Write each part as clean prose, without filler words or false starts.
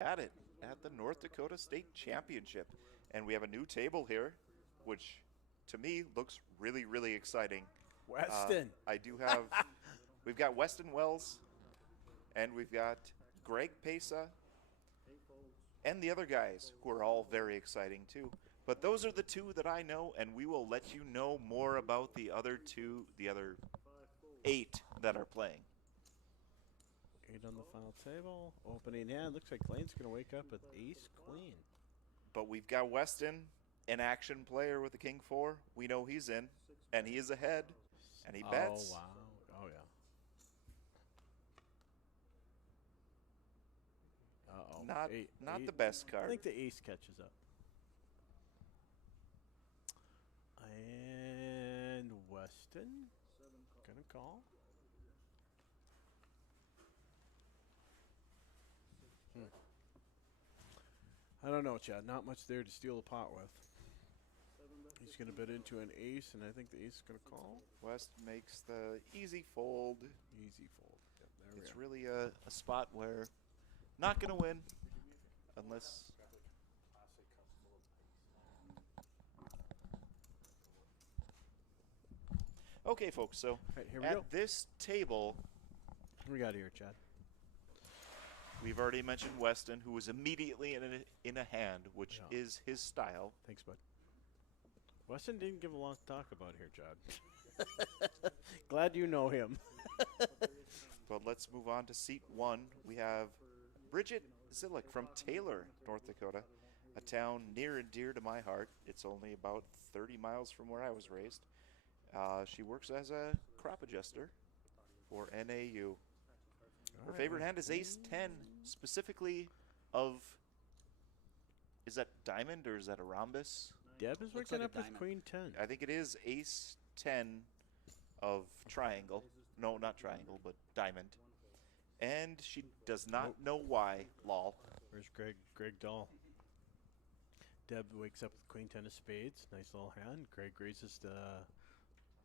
at it at the North Dakota State Championship. And we have a new table here, which to me looks really, really exciting. Weston. I do have, we've got Weston Wells, and we've got Greg Pesa, and the other guys who are all very exciting too. But those are the two that I know, and we will let you know more about the other two, the other 8 that are playing. 8 on the final table. Opening hand. Looks like Lane's going to wake up with ace queen. But we've got Weston, an action player with the King 4. We know he's in, and he is ahead, and he bets. Oh, wow. Oh, yeah. Uh-oh. Not the best card. I think the ace catches up. And Weston going to call. I don't know, Chad. Not much there to steal the pot with. He's going to bet into an ace, and I think the ace is going to call. West makes the easy fold. Easy fold. Yep, there It's we really a spot where not going to win unless... Okay, folks, so right, here we at go. this table, What do we got here, Chad? we've already mentioned Weston, who was immediately in a hand, which Yeah. is his style. Thanks, bud. Weston didn't give a lot to talk about here, Chad. Glad you know him. But let's move on to seat 1. We have Bridget Zillick from Taylor, North Dakota, a town near and dear to my heart. It's only about 30 miles from where I was raised. She works as a crop adjuster for NAU. Her favorite hand is ace 10, specifically of, is that diamond or is that a rhombus? Deb is Looks waking like up a with diamond. queen 10. I think it is ace 10 of triangle. No, not triangle, but diamond. And she does not know why, lol. Where's Greg Dahl? Deb wakes up with queen 10 of spades. Nice little hand. Greg raises to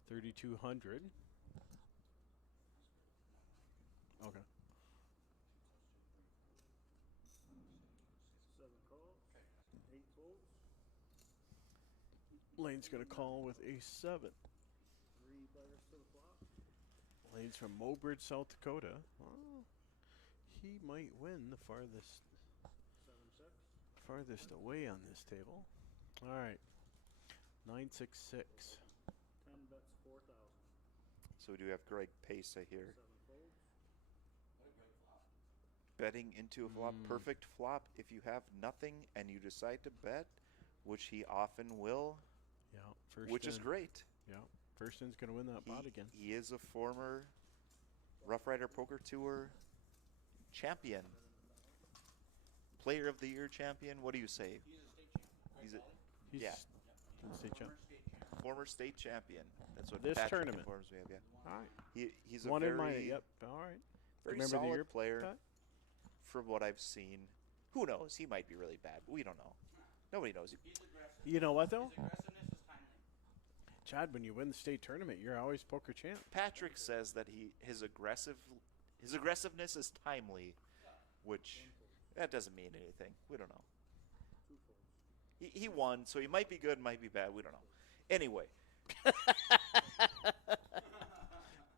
3,200. Okay. Lane's going to call with ace 7. Lane's from Mobridge, South Dakota. Well, he might win the farthest away on this table. All right. 966. So we do have Greg Pesa here. Betting into a flop. Perfect flop if you have nothing and you decide to bet, which he often will, Yeah, first which is in. great. Yeah, first in's going to win that pot again. He is a former Roughrider Poker Tour champion. Player of the Year champion. What do you say? He's a state champion. He's yeah. state champ. Former state champion. That's what This Patrick tournament. informs me of, yeah. All right. He's a One in my, very, yep, all right. very Remember the year, solid player Pat? from what I've seen. Who knows? He might be really bad. But we don't know. Nobody knows. He's aggressive. You know what, though? His aggressiveness is timely. Chad, when you win the state tournament, you're always poker champ. Patrick says that his aggressiveness is timely, which that doesn't mean anything. We don't know. He won, so he might be good, might be bad. We don't know. Anyway,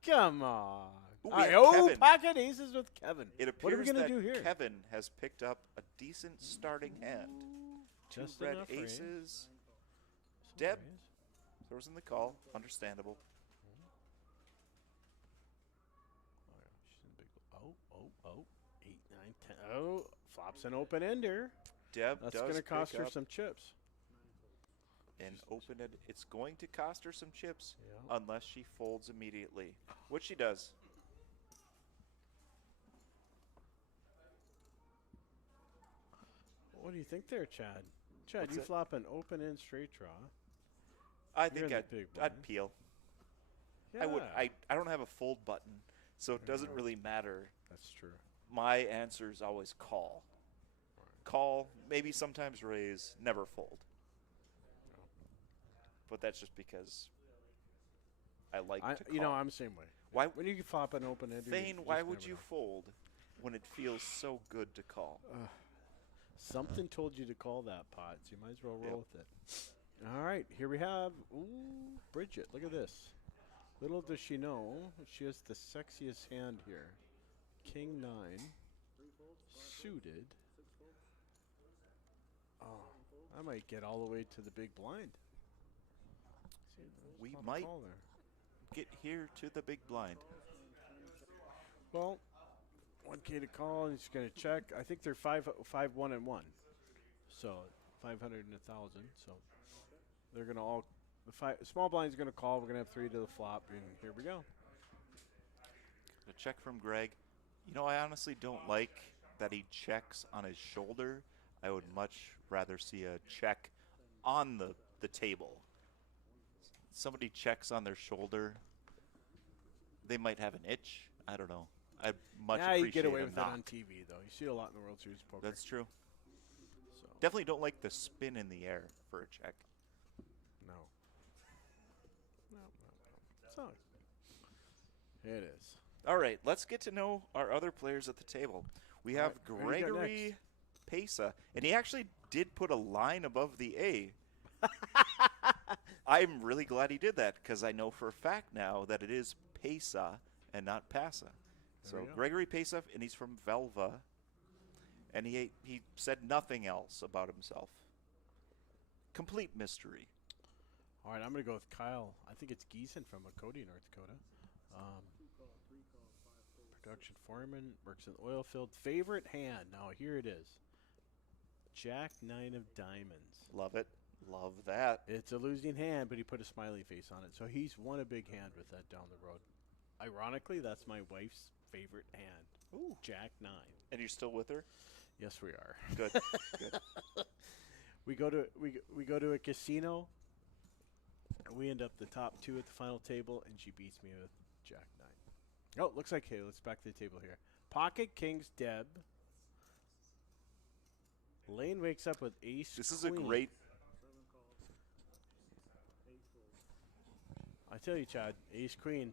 Come on. Ooh, we All right, have Kevin. pocket aces with Kevin. it appears What are we going to that do here? Kevin has picked up a decent starting hand. Just Two red enough raise. aces. Some Deb raise. throws in the call. Understandable. Oh, yeah, she's in big. Oh. 8, 9, 10. Oh, flops an open ender. Deb That's does going to cost pick her up some chips. an open end. It's going to cost her some chips Yeah. unless she folds immediately, which she does. What do you think there, Chad? Chad, What's you that? flop an open end straight draw. I You're think in the big I'd blind. peel. Yeah, I don't have a fold button, so it doesn't really matter. That's true. My answer is always call. Call, maybe sometimes raise, never fold. But that's just because I like to call. You know, I'm the same way. Why- When you flop an open ender, Thane, why would you fold when it feels so good to call? Something told you to call that pot, so you might as well roll with it. All right, here we have, Bridget. Look at this. Little does she know, she has the sexiest hand here. King 9, suited. Oh, I might get all the way to the big blind. See, We not a might call there. get here to the big blind. Well, 1K to call, and he's going to check. I think they're 5-1 and 1. So 500 and 1,000. So they're going to all, the small blind's going to call. We're going to have 3 to the flop, and here we go. A check from Greg. You know, I honestly don't like that he checks on his shoulder. I would much rather see a check on the table. Somebody checks on their shoulder. They might have an itch. I don't know. I'd much appreciate you get away a with knock. it on TV, though. You see it a lot in the World Series of Poker. That's true. So, Definitely don't like the spin in the air for a check. no. So, it is. All right, let's get to know our other players at the table. We have All right, who do you got Gregory Pesa, and he actually did put a line above the A. I'm really glad he did that because I know for a fact now that it is Pesa and not Pasa. So we go. Gregory Pesa, and he's from Velva, and he said nothing else about himself. Complete mystery. All right, I'm going to go with Kyle. I think it's Giesen from Dakota, North Dakota. Production foreman, works in the oil field. Favorite hand. Now, here it is. Jack 9 of diamonds. Love it. Love that. It's a losing hand, but he put a smiley face on it. So he's won a big hand with that down the road. Ironically, that's my wife's favorite hand. Ooh. Jack 9. And you're still with her? Yes, we are. Good. Good. We go to a casino. And we end up the top 2 at the final table, and she beats me with Jack 9. Oh, looks like, hey, let's back to the table here. Pocket Kings, Deb. Lane wakes up with ace This is queen. a great. I tell you, Chad, ace queen.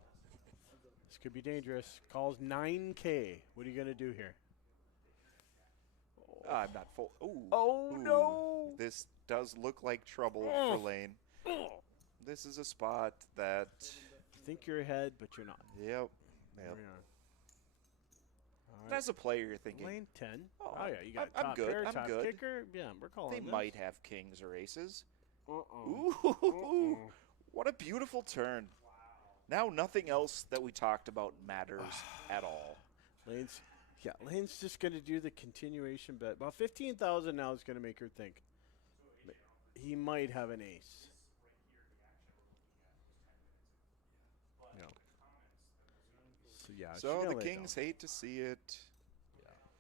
This could be dangerous. Calls 9K. What are you going to do here? I'm not full. Ooh. Oh, Ooh. no. This does look like trouble for Lane. This is a spot that. You think you're ahead, but you're not. Yep. There Yep. we are. All As a player, you're thinking Lane 10. Oh, Oh, yeah, you got I'm top good, pair, I'm top good. kicker. Yeah, we're calling they this. might have kings or aces. Uh-oh. Ooh. What a beautiful turn. Now nothing else that we talked about matters at all. Lane's just going to do the continuation bet. About 15,000 now is going to make her think he might have an ace. No. So yeah. she's So gonna the lay it Kings down. hate to see it.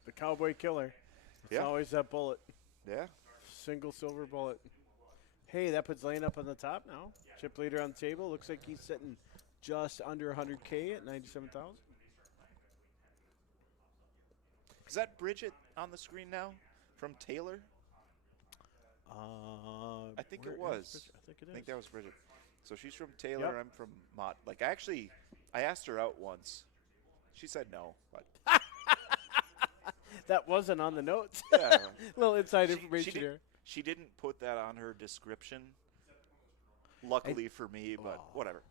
The Cowboy Killer. It's Yeah. always that bullet. Yeah. Single silver bullet. Hey, that puts Lane up on the top now. Chip leader on the table. Looks like he's sitting just under 100K at 97,000. Is that Bridget on the screen now from Taylor? I think it where is was. Bridget? I think it is. I think that was Bridget. So she's from Taylor. Yep. I'm from Mott. Like, I asked her out once. She said no, but That wasn't on the notes. yeah. Little inside She- information she did- here. She didn't put that on her description. Luckily for me, but Oh. whatever.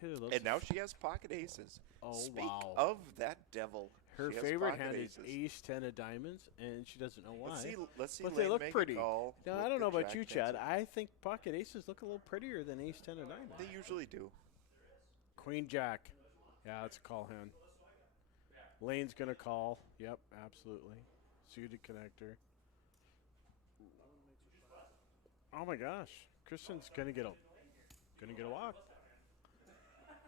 Taylor loves And now she has pocket aces. Oh, Speak wow. of that devil. her she has favorite pocket hand aces. is ace 10 of diamonds, and she doesn't know why. Let's see But Lane they look make a pretty. call Now, with I don't the know about jack you, tens. Chad. I think pocket aces look a little prettier than ace 10 of diamonds. They usually do. Queen Jack. Yeah, that's a call hand. Lane's going to call. Yep, absolutely. Suited connector. Oh my gosh. Kristen's going to get a walk.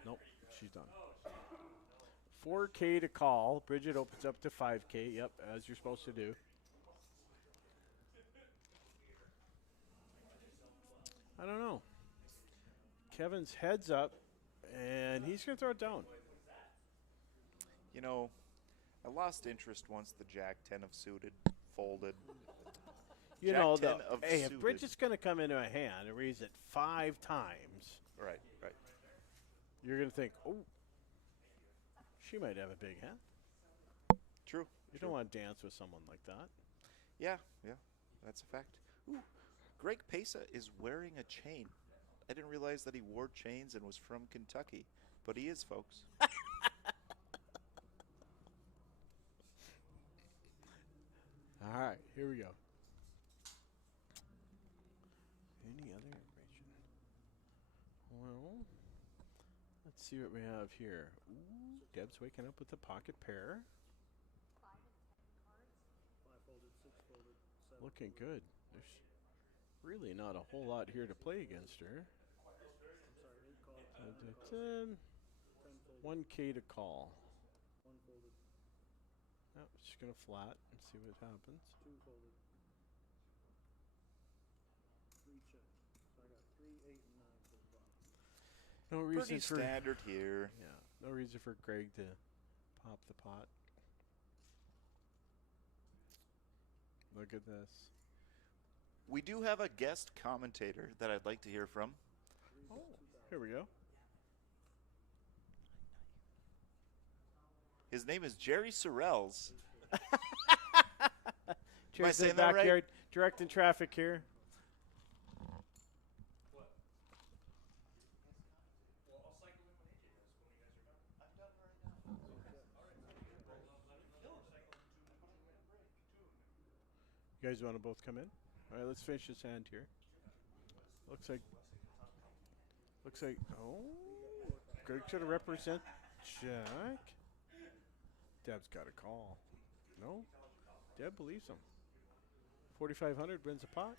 Nope, she's done. 4K to call. Bridget opens up to 5K. Yep, as you're supposed to do. I don't know. Kevin's heads up, and he's going to throw it down. You know, I lost interest once the jack 10 of suited folded. You Jack know, 10 of hey, if suited. Bridget's going to come into a hand and raise it 5 times, Right, right. you're going to think, oh, she might have a big hand. True. You true. don't want to dance with someone like that. Yeah, that's a fact. Ooh, Greg Pesa is wearing a chain. I didn't realize that he wore chains and was from Kentucky, but he is, folks. All right, here we go. Any other information? Well, let's see what we have here. Ooh, Deb's waking up with a pocket pair. Looking good. There's really not a whole lot here to play against her. 10, 1K to call. Oh, she's going to flat and see what happens. No reason Pretty for standard here. no reason for Greg to pop the pot. Look at this. We do have a guest commentator that I'd like to hear from. Oh, here we go. His name is Jerry Sorrells. Cheers to saying the that right? backyard, directing traffic here. You guys want to both come in? All right, let's finish this hand here. Looks like, oh, Greg's going to represent Jack. Deb's got a call. No, Deb believes him. 4,500 wins a pot.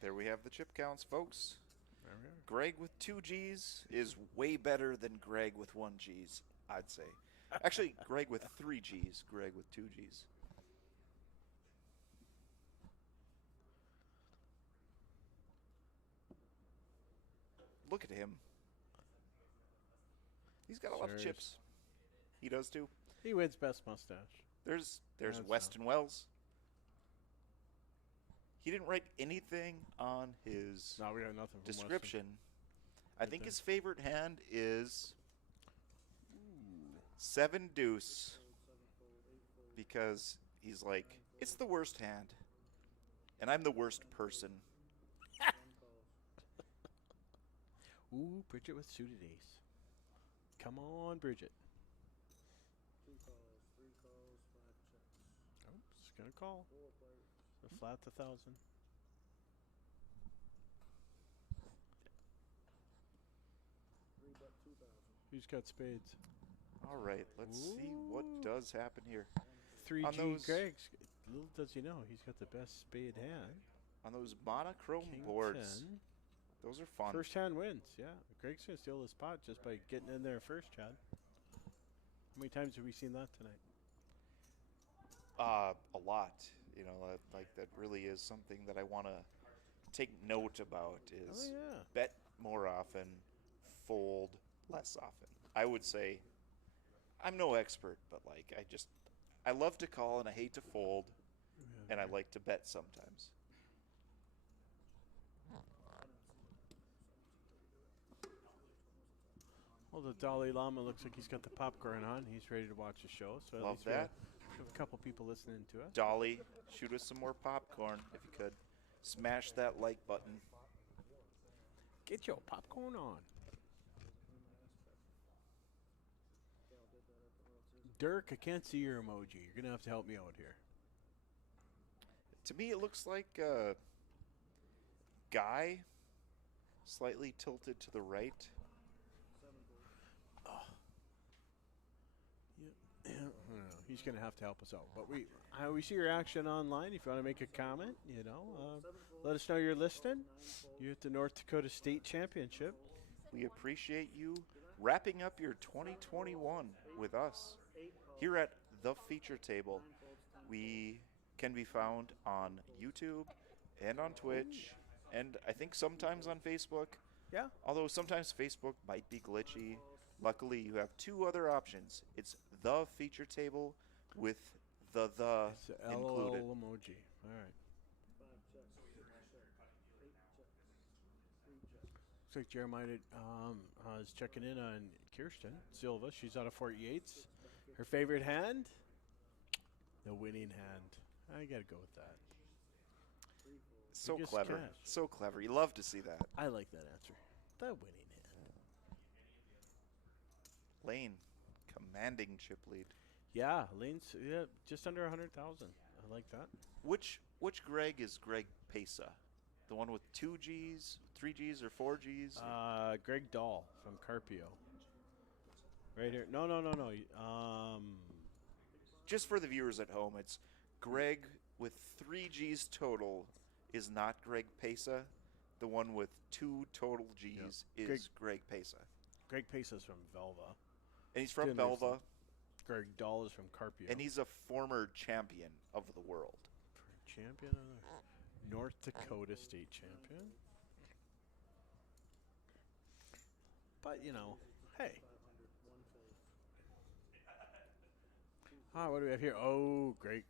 There we have the chip counts, folks. There we are. Greg with 2 Gs is way better than Greg with 1 Gs, I'd say. Actually, Greg with 3 Gs, Greg with 2 Gs. Look at him. He's got a lot of Serious. chips. He does too. He wins best mustache. There's That's Weston Wells. He didn't write anything on his No, we got nothing from description. I think there. his favorite hand is 7 deuce because he's like, it's the worst hand, and I'm the worst person. Ooh, Bridget with suited ace. Come on, Bridget. Oh, she's going to call. The flat 1,000. Who's got spades? All right, let's see what does happen here. 3G On those- Greg's. Little does he know, he's got the best spade hand. On those monochrome King boards, 10. those are fun. First hand wins, yeah. Greg's going to steal this pot just by getting in there first, Chad. How many times have we seen that tonight? A lot. You know, like that really is something that I want to take note about is Oh, yeah. bet more often, fold less often. I would say I'm no expert, but like I love to call and I hate to fold, and I like to bet sometimes. Well, the Dalai Lama looks like he's got the popcorn on. He's ready to watch the show. So at Love least we that. have a couple people listening to us. Dolly, shoot us some more popcorn if you could. Smash that like button. Get your popcorn on. Dirk, I can't see your emoji. You're going to have to help me out here. To me, it looks like a guy slightly tilted to the right. Yeah, he's going to have to help us out. But we see your action online. If you want to make a comment, let us know you're listening. You're at the North Dakota State Championship. We appreciate you wrapping up your 2021 with us here at The Feature Table. We can be found on YouTube and on Twitch, and I think sometimes on Facebook. Yeah. Although sometimes Facebook might be glitchy. Luckily, you have 2 other options. It's The Feature Table with the It's the included. LOL emoji. All right. Looks like Jeremiah is checking in on Kirsten Silva. She's out of 48s. Her favorite hand? The winning hand. I got to go with that. So Biggest clever. cash. So clever. You love to see that. I like that answer. The winning hand. Lane, commanding chip lead. Yeah, Lane's just under 100,000. I like that. Which Greg is Greg Pesa? The one with 2 Gs, 3 Gs, or 4 Gs? Greg Dahl from Carpio. Right here. No. Just for the viewers at home, it's Greg with 3 Gs total is not Greg Pesa. The one with 2 total Gs is Greg Pesa. Greg Pesa's from Velva. And he's from Didn't raise Belva. Greg Dahl is from Carpio. And he's a former champion of the world. Champion of the North Dakota state champion. But, hey. What do we have here? Oh, great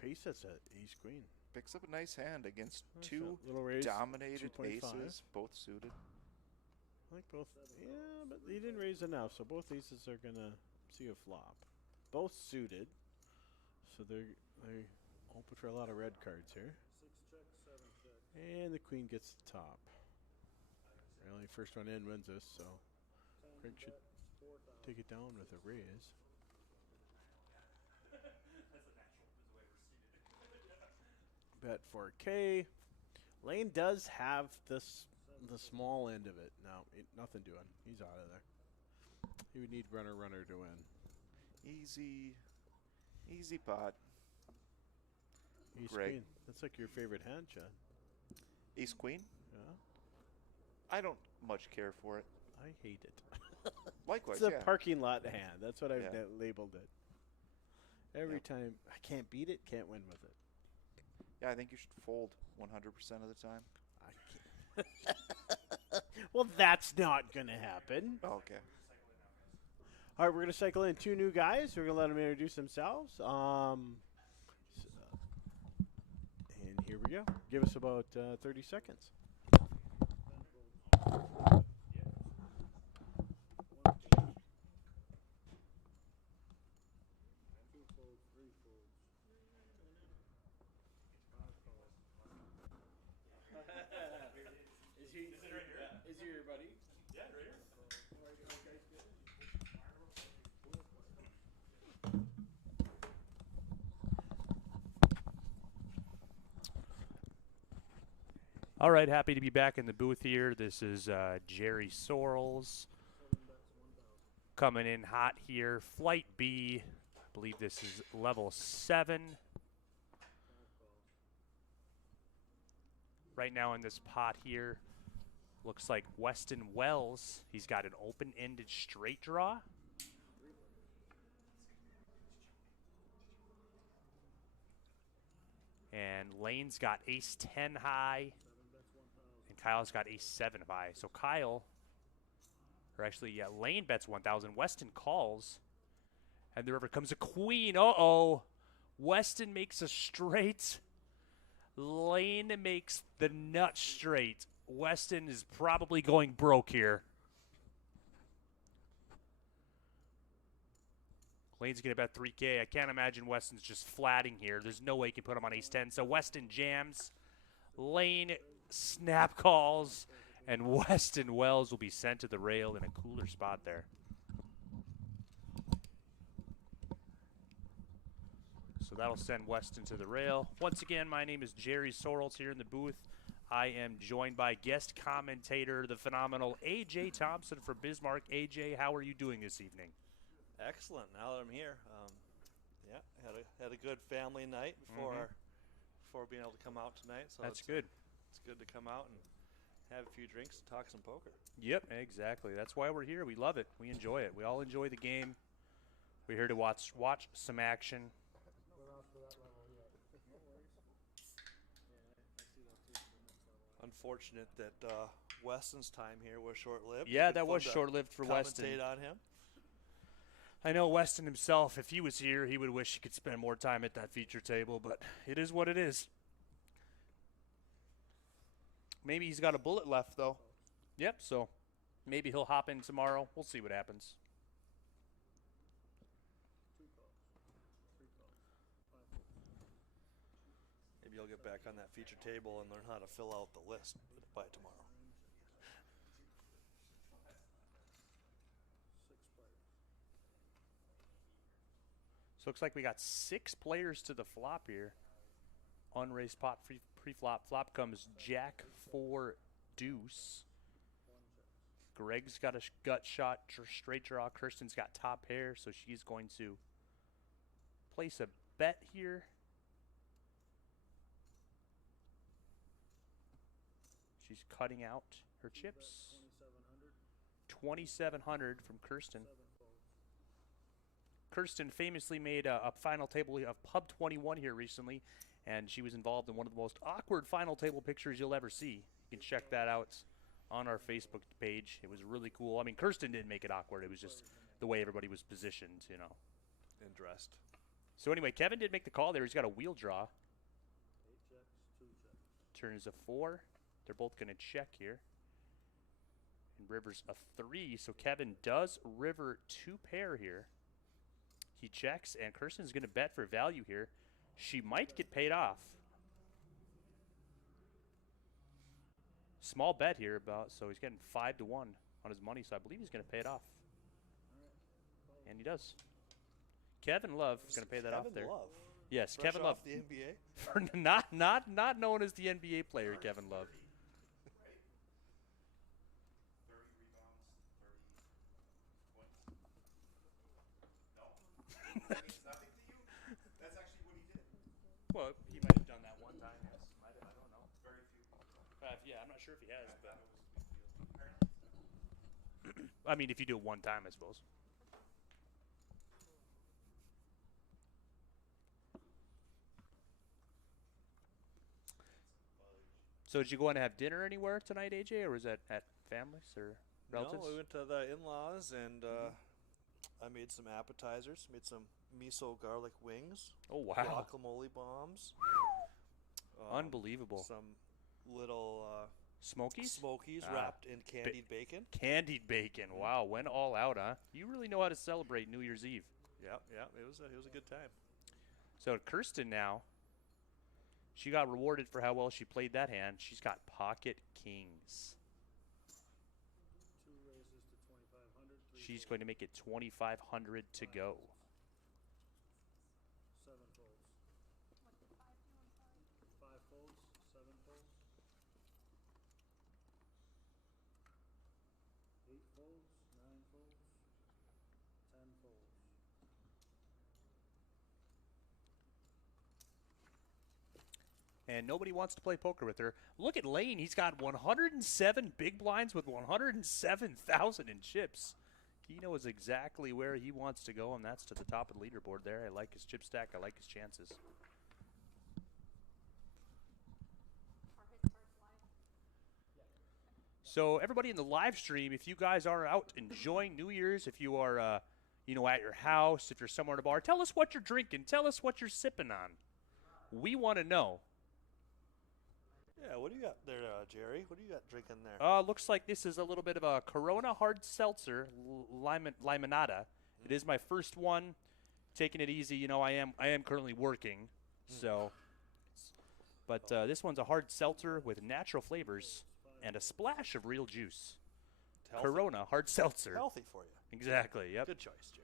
pace. That's ace queen. Picks up a nice hand against That's 2 a little raise, dominated 2.5. aces, both suited. I like both. Yeah, but he didn't raise enough, so both aces are going to see a flop. Both suited. So they open for a lot of red cards here. And the queen gets the top. Really, first one in wins this, so Greg should take it down with a raise. Bet 4K. Lane does have the small end of it. No, nothing doing. He's out of there. He would need runner to win. Easy pot. Ace Greg. queen. That's like your favorite hand, Chad. Ace queen? Yeah. I don't much care for it. I hate it. Likewise, It's a yeah. parking lot hand. That's what I've Yeah. labeled it. Every Yep. time I can't beat it, can't win with it. Yeah, I think you should fold 100% of the time. I can't. Well, that's not going to happen. Oh, okay. All right, we're going to cycle in 2 new guys. We're going to let them introduce themselves. And here we go. Give us about 30 seconds. Is he your buddy? Yeah, right here. All right, happy to be back in the booth here. This is Jerry Sorrells coming in hot here. Flight B, I believe this is level 7. Right now in this pot here, looks like Weston Wells. He's got an open-ended straight draw. And Lane's got ace 10 high. And Kyle's got ace 7 high. So Kyle, or actually, yeah, Lane bets 1,000. Weston calls. And the river comes a queen. Uh-oh. Weston makes a straight. Lane makes the nut straight. Weston is probably going broke here. Lane's going to bet 3K. I can't imagine Weston's just flatting here. There's no way he can put him on ace 10. So Weston jams. Lane snap calls. And Weston Wells will be sent to the rail in a cooler spot there. So that'll send Weston to the rail. Once again, my name is Jerry Sorrells here in the booth. I am joined by guest commentator, the phenomenal AJ Thompson from Bismarck. AJ, how are you doing this evening? Excellent. Now that I'm here, yeah, had a good family night before being able to come out tonight. So That's good. It's good to come out and have a few drinks and talk some poker. Yep, exactly. That's why we're here. We love it. We enjoy it. We all enjoy the game. We're here to watch some action. Unfortunate that Weston's time here was short-lived. Yeah, It'd be that fun was to short-lived for Weston. commentate on him. I know Weston himself, if he was here, he would wish he could spend more time at that feature table, but it is what it is. Maybe he's got a bullet left, though. Yep, so maybe he'll hop in tomorrow. We'll see what happens. Maybe you'll get back on that feature table and learn how to fill out the list by tomorrow. So looks like we got 6 players to the flop here. Unraised pot pre-flop. Flop comes Jack 4 deuce. Greg's got a gut shot, straight draw. Kirsten's got top pair, so she's going to place a bet here. She's cutting out her chips. 2,700 from Kirsten. Kirsten famously made a final table of Pub 21 here recently, and she was involved in one of the most awkward final table pictures you'll ever see. You can check that out on our Facebook page. It was really cool. I mean, Kirsten didn't make it awkward. It was just the way everybody was positioned, you know. And dressed. So anyway, Kevin did make the call there. He's got a wheel draw. Turn is a 4. They're both going to check here. And river's a 3. So Kevin does river 2 pair here. He checks, and Kirsten's going to bet for value here. She might get paid off. Small bet here, so he's getting 5 to 1 on his money, so I believe he's going to pay it off. And he does. Kevin Love is going to pay that off there. Kevin Love. Yes, Fresh Kevin off Love. the NBA. For not known as the NBA player, Kevin Love. 30 rebounds, 30 points. No? That means nothing to you? That's actually what he did. Well, he might have done that one time. Yes, might have, I don't know. Very few people. Yeah, I'm not sure if he has, but That was a big deal. Apparently so. I mean, if you do it one time, I suppose. So did you go and have dinner anywhere tonight, AJ, or was that at families or relatives? No, we went to the in-laws, and I made some appetizers. Made some miso garlic wings. Oh, wow. Guacamole bombs. Unbelievable. Some little Smokies? smokies Ah, wrapped in candied bacon. Candied bacon. Wow, went all out, huh? You really know how to celebrate New Year's Eve. Yeah, it was a good time. So Kirsten now, she got rewarded for how well she played that hand. She's got pocket kings. She's going to make it 2,500 to go. And nobody wants to play poker with her. Look at Lane. He's got 107 big blinds with 107,000 in chips. He knows exactly where he wants to go, and that's to the top of the leaderboard there. I like his chip stack. I like his chances. So everybody in the live stream, if you guys are out enjoying New Year's, if you are, at your house, if you're somewhere in a bar, tell us what you're drinking. Tell us what you're sipping on. We want to know. Yeah, what do you got there, Jerry? What do you got drinking there? Looks like this is a little bit of a Corona hard seltzer, limonada. It is my first one. Taking it easy. I am currently working, so. But this one's a hard seltzer with natural flavors and a splash of real juice. Healthy. Corona hard seltzer. Healthy for you. Exactly. Yep. Good choice, Jerry.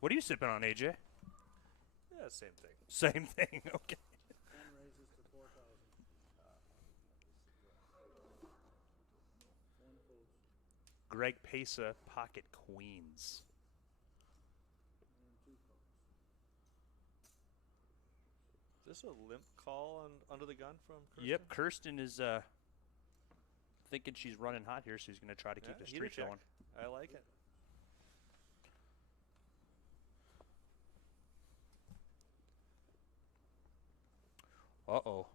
What are you sipping on, AJ? Yeah, same thing. Same thing. Okay. Greg Pesa, pocket queens. Is this a limp call under the gun from Kirsten? Yep, Kirsten is thinking she's running hot here, so he's going to try to keep the heater streak check. going. I like it. Uh-oh.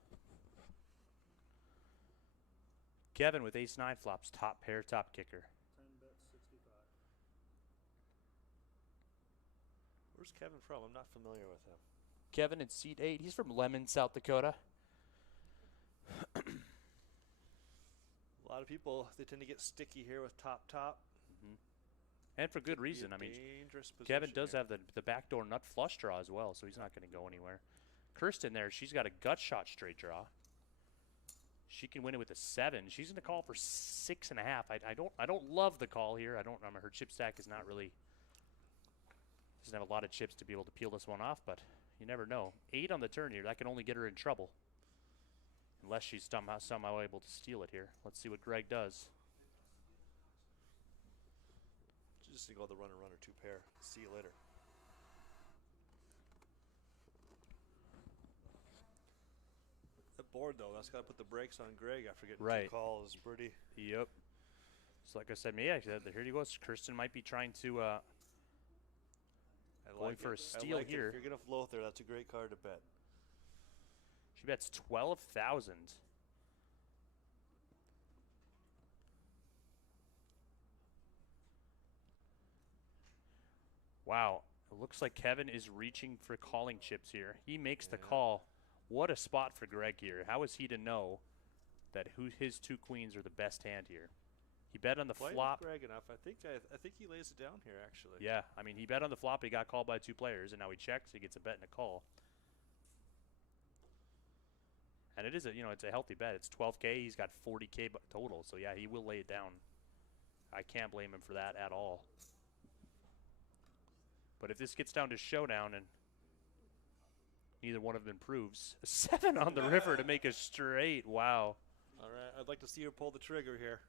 Kevin with ace-9 flops, top pair, top kicker. Where's Kevin from? I'm not familiar with him. Kevin in seat 8. He's from Lemon, South Dakota. A lot of people, they tend to get sticky here with top. And for good Could be a reason. I mean, dangerous Kevin position does here. have the backdoor nut flush draw as well, so he's not going to go anywhere. Kirsten there, she's got a gut shot straight draw. She can win it with a 7. She's going to call for 6.5. I don't love the call here. I mean, her chip stack is not really, doesn't have a lot of chips to be able to peel this one off, but you never know. 8 on the turn here. That can only get her in trouble, unless she's somehow able to steal it here. Let's see what Greg does. Just to go the runner 2 pair. See you later. That board though, that's got to put the brakes on Greg after getting Right. 2 calls. Pretty. Yep. So like I said, yeah, here he goes. Kirsten might be trying to I going like for it. a steal I like here. It. If you're gonna float there, that's a great card to bet. She bets 12,000. Wow. It looks like Kevin is reaching for calling chips here. He makes the call. What a spot for Greg here. How is he to know that his 2 queens are the best hand here? He bet on the Playing flop. with Greg enough. I think he lays it down here actually. Yeah, I mean, he bet on the flop. He got called by 2 players, and now he checks. He gets a bet and a call. And it is it's a healthy bet. It's 12K. He's got 40K total. So yeah, he will lay it down. I can't blame him for that at all. But if this gets down to showdown and neither one of them improves, a 7 on the river to make a straight. Wow. All right, I'd like to see her pull the trigger here.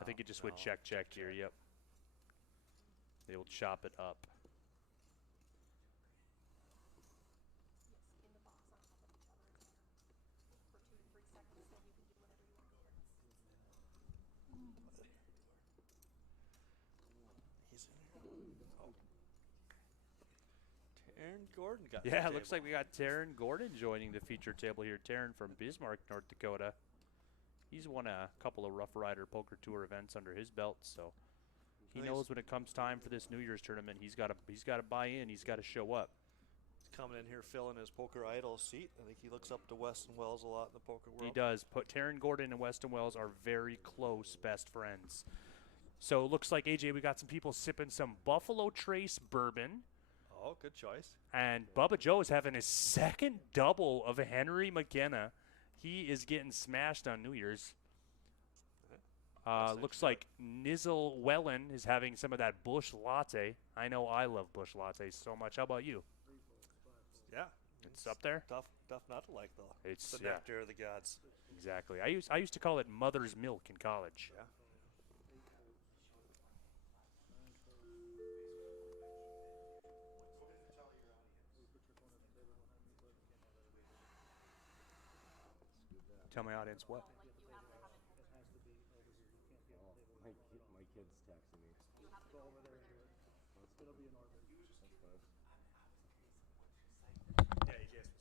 I think it just went check here. Yep. They will chop it up. He's in here. Oh. Taryn Gordon got Yeah, the it looks table. like we got Taryn Gordon joining the feature table here. Taryn from Bismarck, North Dakota. He's won a couple of Roughrider Poker Tour events under his belt, so he knows when it comes time for this New Year's tournament, he's got to buy in. He's got to show up. He's coming in here filling his poker idol seat. I think he looks up to Weston Wells a lot in the poker world. He does. Taryn Gordon and Weston Wells are very close best friends. So it looks like, AJ, we got some people sipping some Buffalo Trace bourbon. Oh, good choice. And Bubba Joe is having his second double of Henry McKenna. He is getting smashed on New Year's. Looks like Nizzle Wellen is having some of that Bush Latte. I know I love Bush Lattes so much. How about you? Yeah. It's up there? Tough not to like, though. It's the yeah, nectar of the gods. exactly. I used to call it mother's milk in college. Yeah. Tell my audience what? My kid's texting me.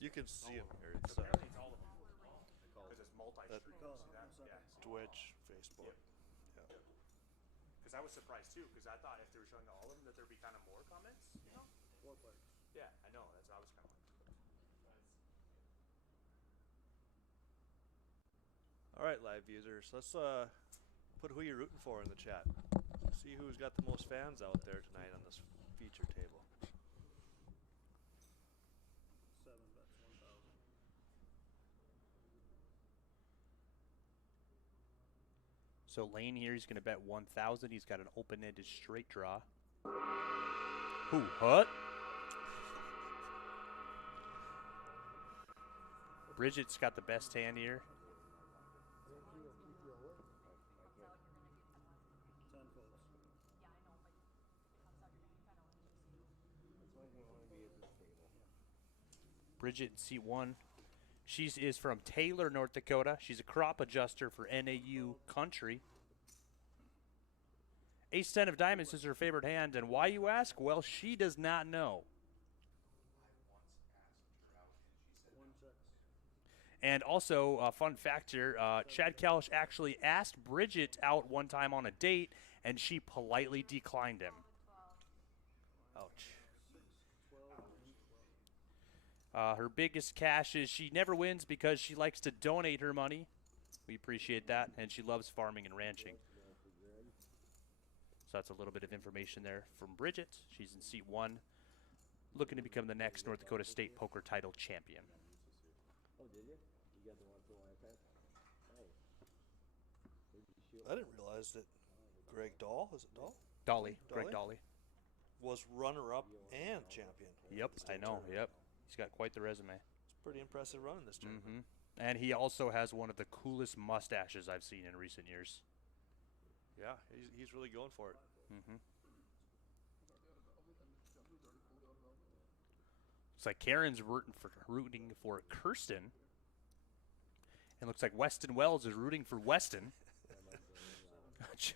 You can see him here. It's Apparently it's all of them. Because it's multi-stream. See that? Yeah. Twitch, Facebook. Because I was surprised too, because I thought if they were showing all of them that there'd be kind of more comments, you know? Yeah, I know. That's what I was kind of like. All right, live users. Let's put who you're rooting for in the chat. See who's got the most fans out there tonight on this feature table. So Lane here, he's going to bet 1,000. He's got an open-ended straight draw. Who? What? Bridget's got the best hand here. Bridget in seat 1. She is from Taylor, North Dakota. She's a crop adjuster for NAU Country. Ace-10 of diamonds is her favorite hand, and why, you ask? Well, she does not know. And also, a fun fact here, Chad Kalish actually asked Bridget out one time on a date, and she politely declined him. Ouch. Her biggest cash is she never wins because she likes to donate her money. We appreciate that, and she loves farming and ranching. So that's a little bit of information there from Bridget. She's in seat 1, looking to become the next North Dakota State Poker Title champion. Oh, did you? You got the one for iPad? Nice. Where'd you shoot? I didn't realize that Greg Dahl, is it Dahl? Dolly, Greg Dolly. Was runner-up and champion. Yep, at the I state know. tournament. Yep, he's got quite the resume. It's a pretty impressive run in this tournament. And he also has one of the coolest mustaches I've seen in recent years. Yeah, he's really going for it. Looks like Karen's rooting for Kirsten. And looks like Weston Wells is rooting for Weston.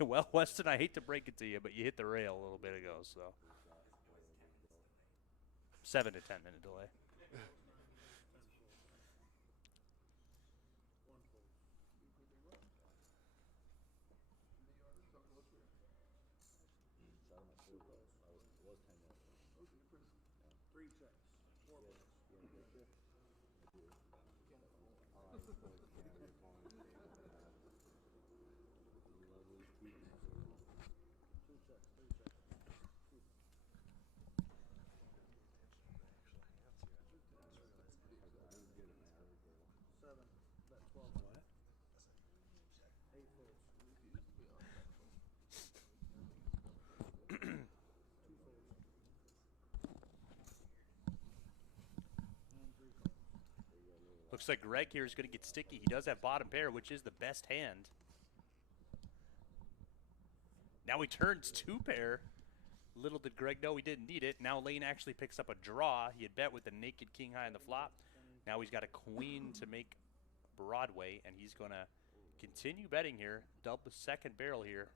Well, Weston, I hate to break it to you, but you hit the rail a little bit ago, so 7 to 10 minute delay. Looks like Greg here is going to get sticky. He does have bottom pair, which is the best hand. Now he turns 2 pair. Little did Greg know he didn't need it. Now Lane actually picks up a draw. He had bet with the naked king high on the flop. Now he's got a queen to make Broadway, and he's going to continue betting here. Double second barrel here.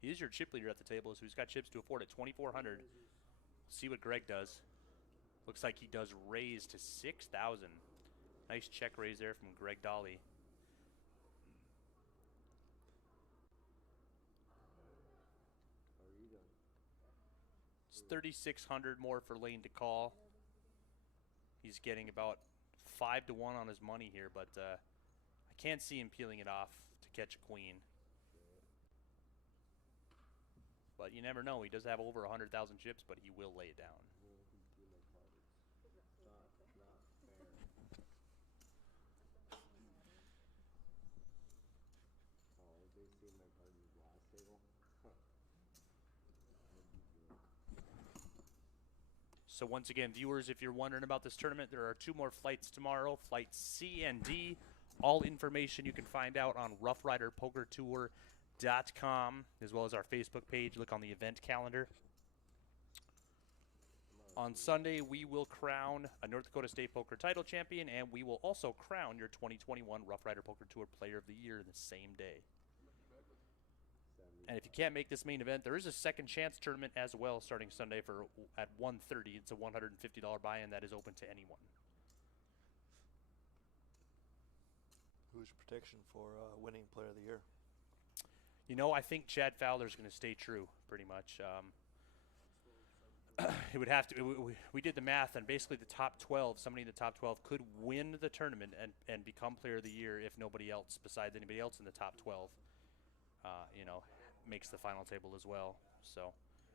He is your chip leader at the table, so he's got chips to afford at 2,400. See what Greg does. Looks like he does raise to 6,000. Nice check raise there from Greg Dolly. It's 3,600 more for Lane to call. He's getting about 5 to 1 on his money here, but I can't see him peeling it off to catch a queen. But you never know. He does have over 100,000 chips, but he will lay it down. So once again, viewers, if you're wondering about this tournament, there are 2 more flights tomorrow, flights C and D. All information you can find out on roughriderpokertour.com, as well as our Facebook page. Look on the event calendar. On Sunday, we will crown a North Dakota State Poker Title champion, and we will also crown your 2021 Roughrider Poker Tour Player of the Year the same day. And if you can't make this main event, there is a second chance tournament as well starting Sunday at 1:30. It's a $150 buy-in that is open to anyone. Who's your prediction for winning Player of the Year? You know, I think Chad Fowler's going to stay true, pretty much. It would have to. We did the math, and basically the top 12, somebody in the top 12 could win the tournament and become Player of the Year if nobody else, besides anybody else in the top 12, makes the final table as well. So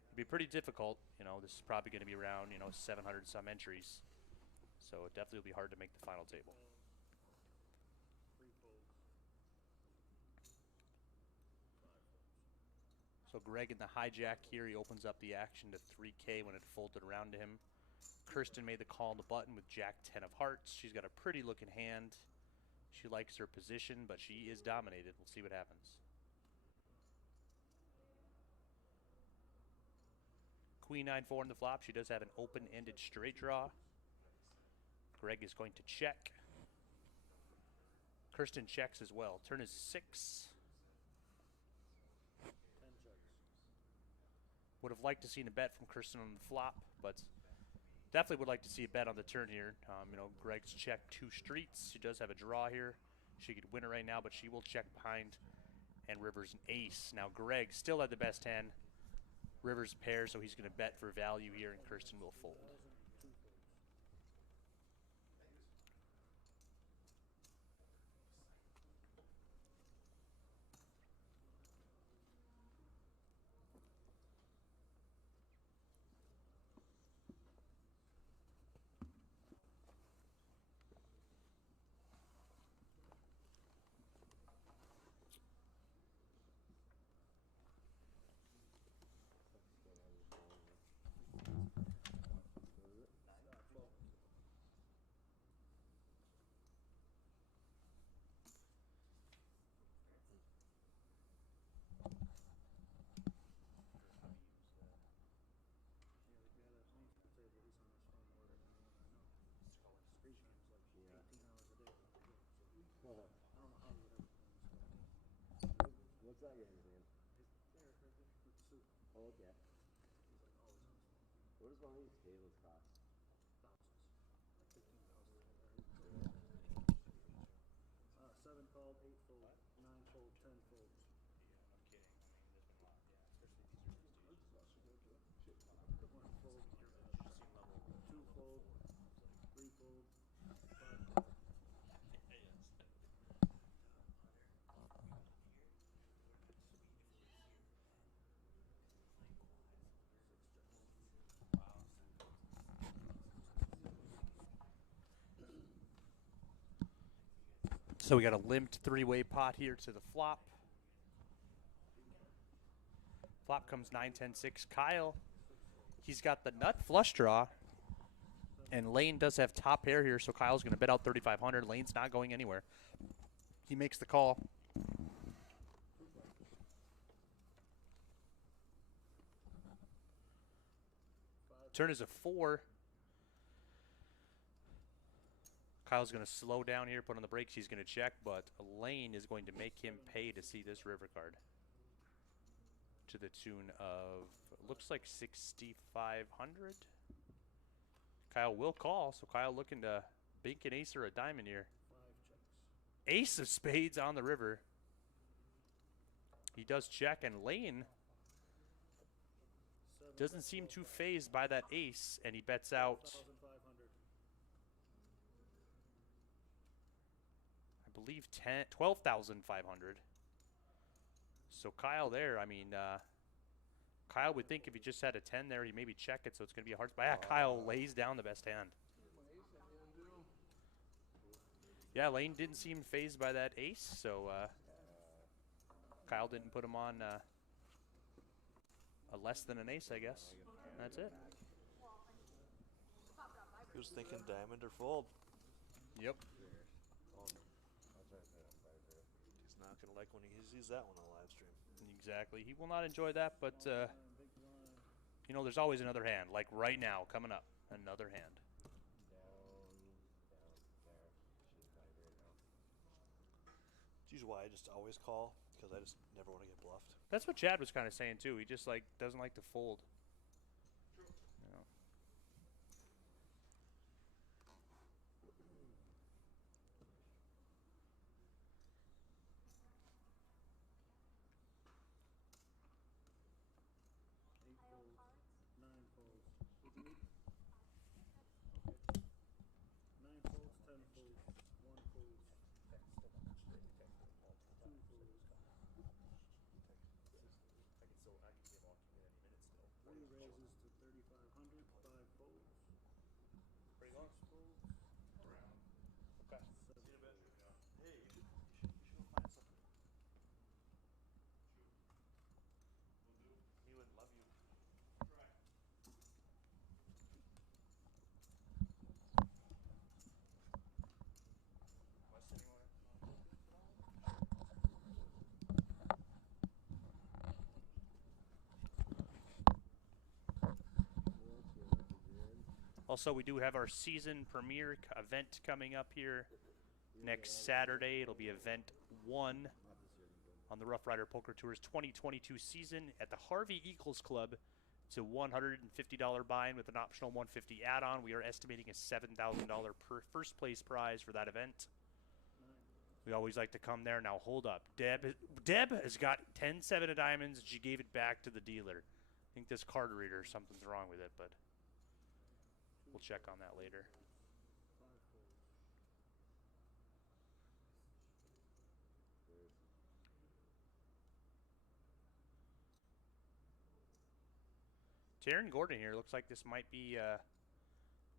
it'd be pretty difficult. This is probably going to be around 700 some entries. So it definitely will be hard to make the final table. So Greg in the hijack here, he opens up the action to 3K when it folded around to him. Kirsten made the call on the button with Jack 10 of hearts. She's got a pretty looking hand. She likes her position, but she is dominated. We'll see what happens. Queen 9-4 in the flop. She does have an open-ended straight draw. Greg is going to check. Kirsten checks as well. Turn is 6. Would have liked to see a bet from Kirsten on the flop, but definitely would like to see a bet on the turn here. Greg's checked 2 streets. She does have a draw here. She could win it right now, but she will check behind. And River's an ace. Now Greg still had the best hand. River's pair, so he's going to bet for value here, and Kirsten will fold. What's that guy's name? Oh, okay. What does one of these tables cost? Seven fold, eight fold, nine fold, 10 fold. One fold, two fold, three fold, 5 fold. So we got a limped three-way pot here to the flop. Flop comes 9, 10, 6. Kyle, he's got the nut flush draw. And Lane does have top pair here, so Kyle's going to bet out 3,500. Lane's not going anywhere. He makes the call. Turn is a 4. Kyle's going to slow down here, put on the brakes. He's going to check, but Lane is going to make him pay to see this river card. To the tune of, looks like 6,500. Kyle will call, so Kyle looking to bink an ace or a diamond here. 5 checks. Ace of spades on the river. He does check, and Lane doesn't seem too phased by that ace, and he bets out, 1,500. I believe, 12,500. So Kyle there, I mean, Kyle would think if he just had a 10 there, he maybe check it, so it's going to be a hard spot. Yeah, Kyle lays down the best hand. Yeah, Lane didn't seem phased by that ace, so Kyle didn't put him on a less than an ace, I guess. That's it. He was thinking diamond or fold. Yep. He's not going to like when he sees that one on live stream. Exactly. He will not enjoy that, but, you know, there's always another hand. Like right now, coming up, another hand. It's usually why I just always call, because I just never want to get bluffed. That's what Chad was kind of saying, too. He just, like, doesn't like to fold. You know. Eight folds, 9 folds. 9 folds, 10 folds, 1 fold, 2 folds. 3 raises to 3,500, 5 folds. 6 folds. Okay. 7 folds. Hey, you should go find something. Me would love you. Also, we do have our season premiere event coming up here next Saturday. It'll be event 1 on the Roughrider Poker Tours 2022 season at the Harvey Eagles Club. It's a $150 buy-in with an optional $150 add-on. We are estimating a $7,000 per first place prize for that event. We always like to come there. Now, hold up. Deb has got 10-7 of diamonds. She gave it back to the dealer. think this card reader, something's wrong with it, but we'll check on that later. Five folds. Taron Gordon here. Looks like this might be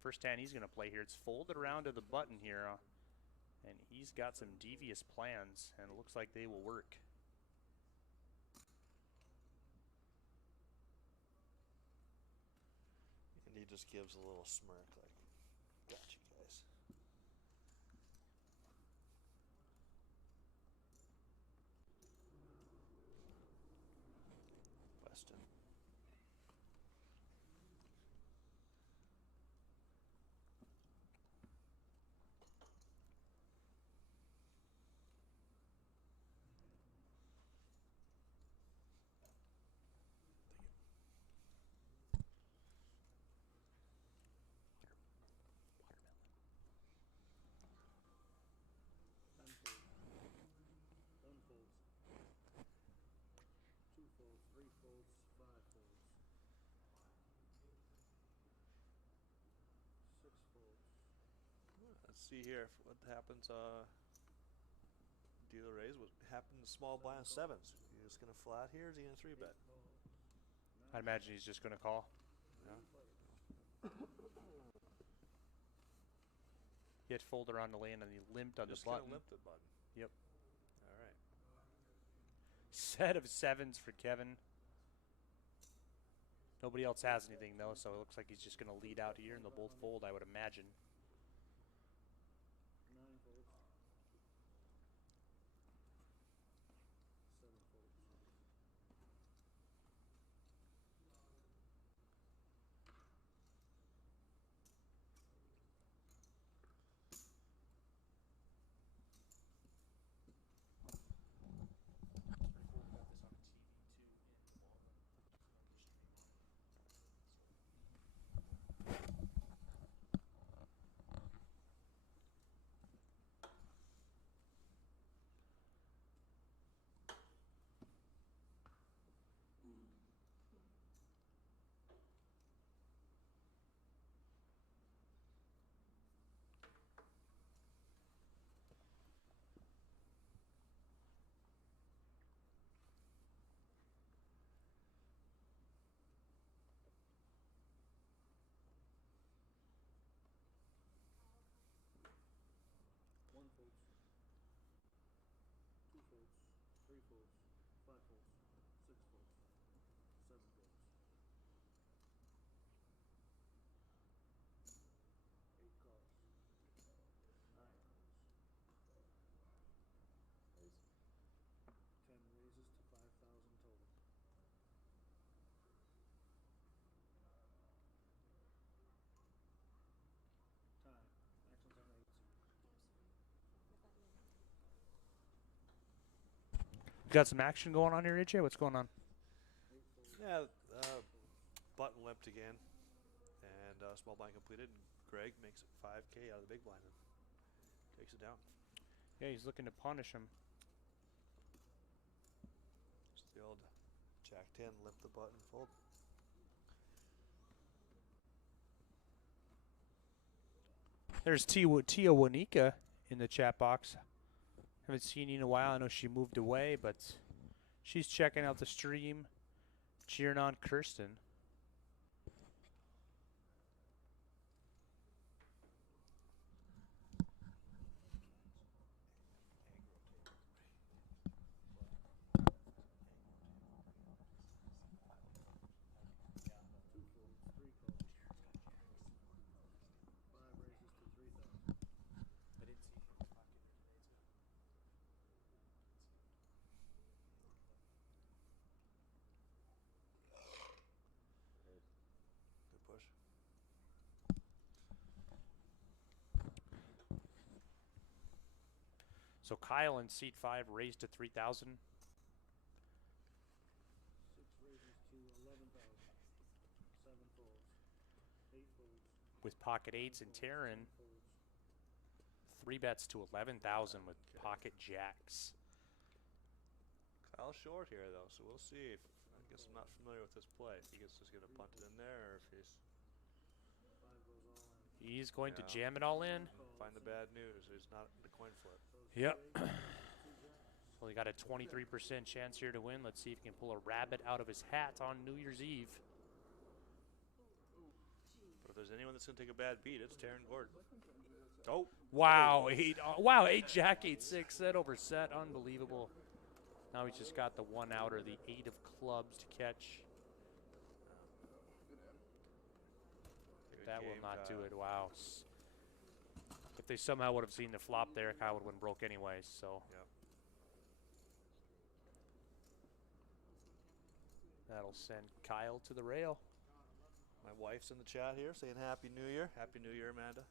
first hand he's going to play here. It's folded around to the button here, and he's got some devious plans, and it looks like they will work. And he just gives a little smirk like, got you guys. Weston. Ten folds. One folds. Two folds. Three folds. Five folds. Six folds. Let's see here what happens. Dealer raise. What happened to small blind sevens? He just gonna flat here? Or is he gonna 3-bet? I'd imagine he's just going to call. Yeah. He had fold around the lane, and he limped on Just the button. gonna limp the button. Yep. All right. Set of sevens for Kevin. Nobody else has anything, though, so it looks like he's just going to lead out here, and they'll both fold, I would imagine. Nine folds. Seven folds. One folds. Two folds. Three folds. Five folds. Six folds. Seven folds. Eight calls. Nine calls. 10 raises to 5,000 total. Time. Actions on 8. Got some action going on here, AJ? What's going on? Yeah. Button limped again, and small blind completed. And Greg makes it 5K out of the big blind and takes it down. Yeah, he's looking to punish him. Just the old Jack 10, limp the button, fold. There's Tia Wanika in the chat box. Haven't seen you in a while. I know she moved away, but she's checking out the stream, cheering on Kirsten. Two folds. Three calls. Five raises to 3,000. Good push. So Kyle in seat 5 raised to 3,000. 6 raises to 11,000. 7 folds. 8 folds. With pocket 8s and Taryn. 10 folds. 3 bets to 11,000 with pocket jacks. Kyle short here though, so we'll see if guess I'm not familiar with this play. If he gets just gonna punt it in there, or if he's 5 goes all in. He's going to Yeah. jam it all in. find the bad news. He's not in the coin flip. Yep. Well, he got a 23% chance here to win. Let's see if he can pull a rabbit out of his hat on New Year's Eve. But if there's anyone that's gonna take a bad beat, it's Taryn Gordon. Oh, Wow, eight jack, 8-6, set over set, unbelievable. Now he's just got the one outer, the 8 of clubs to catch. good That will game, not do Kyle. it. Wow. If they somehow would have seen the flop there, Kyle would have been broke anyways. So Yep. that'll send Kyle to the rail. My wife's in the chat here saying Happy New Year. Happy New Year, Amanda.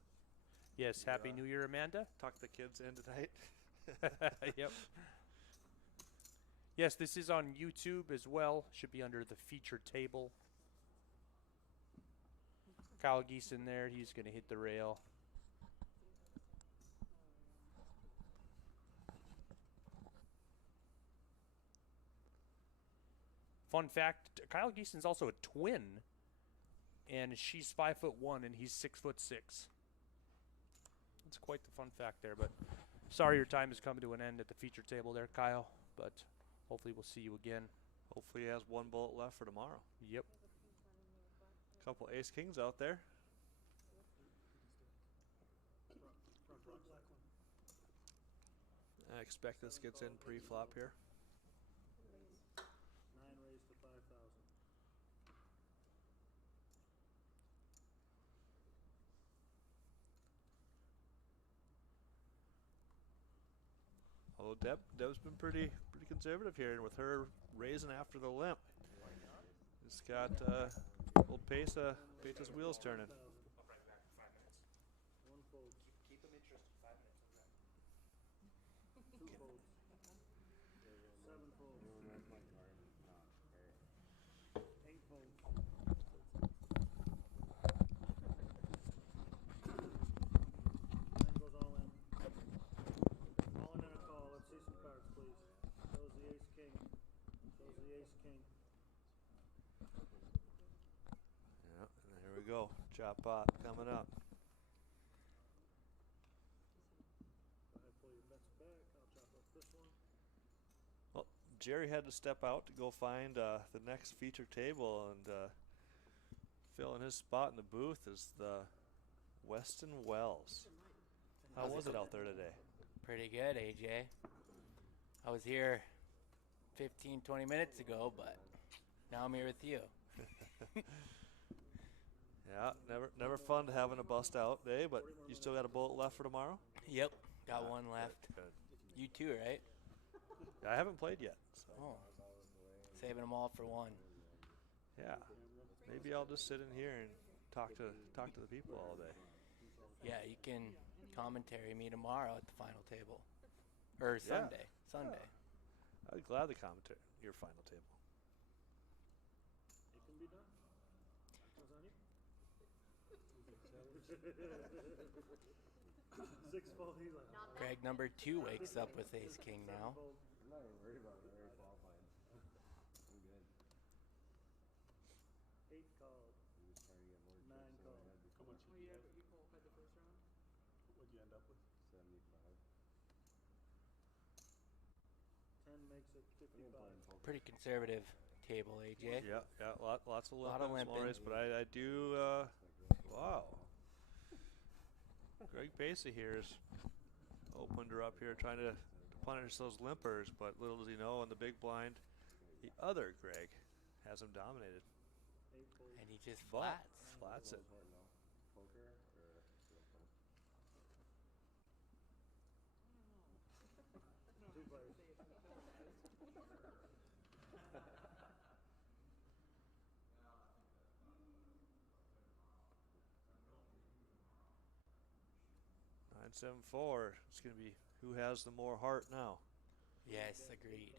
Yes, Happy New Year, Amanda. Tuck the kids in tonight. Yep. Yes, this is on YouTube as well. Should be under the feature table. Kyle Geese in there. He's going to hit the rail. Fun fact, Kyle Geeson's also a twin, and she's 5'1" and he's 6'6". That's quite the fun fact there, but sorry your time has come to an end at the feature table there, Kyle, but hopefully we'll see you again. Hopefully he has one bullet left for tomorrow. Yep. Couple ace kings out there. I expect this gets in pre-flop here. 9 raised to 5,000. Although Deb's been pretty conservative here, and with her raising after the limp, it's got old Pesa wheels turning. 1 folds. Keep them interested. 5 minutes. 2 folds. 7 folds. 8 folds. 9 goes all in. All in and a call. Let's see some cards, please. Shows the ace king. Shows the ace king. Yeah, and here we go. Chop pot coming up. Go ahead, pull your bets back. I'll chop up this one. Well, Jerry had to step out to go find the next feature table, and filling his spot in the booth is the Weston Wells. How was it out there today? Pretty good, AJ. I was here 15, 20 minutes ago, but now I'm here with you. Yeah, never fun having a bust out day, but you still got a bullet left for tomorrow? Yep, got one left. Good. You too, right? I haven't played yet. So. Oh, saving them all for one. Yeah, maybe I'll just sit in here and talk to the people all day. Yeah, you can commentary me tomorrow at the final table. Or Yeah. Sunday. I'd gladly commentate your final table. It can be done. Goes on you. 6 fold. He's like, Greg number 2 wakes up with ace king now. fold. I'm not even worried about it. Very qualifying. I'm good. 8 called. I'm just trying to get more 9 chips than I called. had before. What'd you end up with? 75. 10 makes it I've been 55. playing poker. Pretty conservative table, AJ. Yeah, lots of Lot limping, of small limping. race, but I do. Wow. Greg Pacey here is opened her up here, trying to punish those limpers, but little does he know, on the big blind, the other Greg has him dominated. 8 fold. And he just But flats. flats it. What now? Poker or flip? 2 players. Nine, 7-4. It's going to be who has the more heart now. Yes, agreed.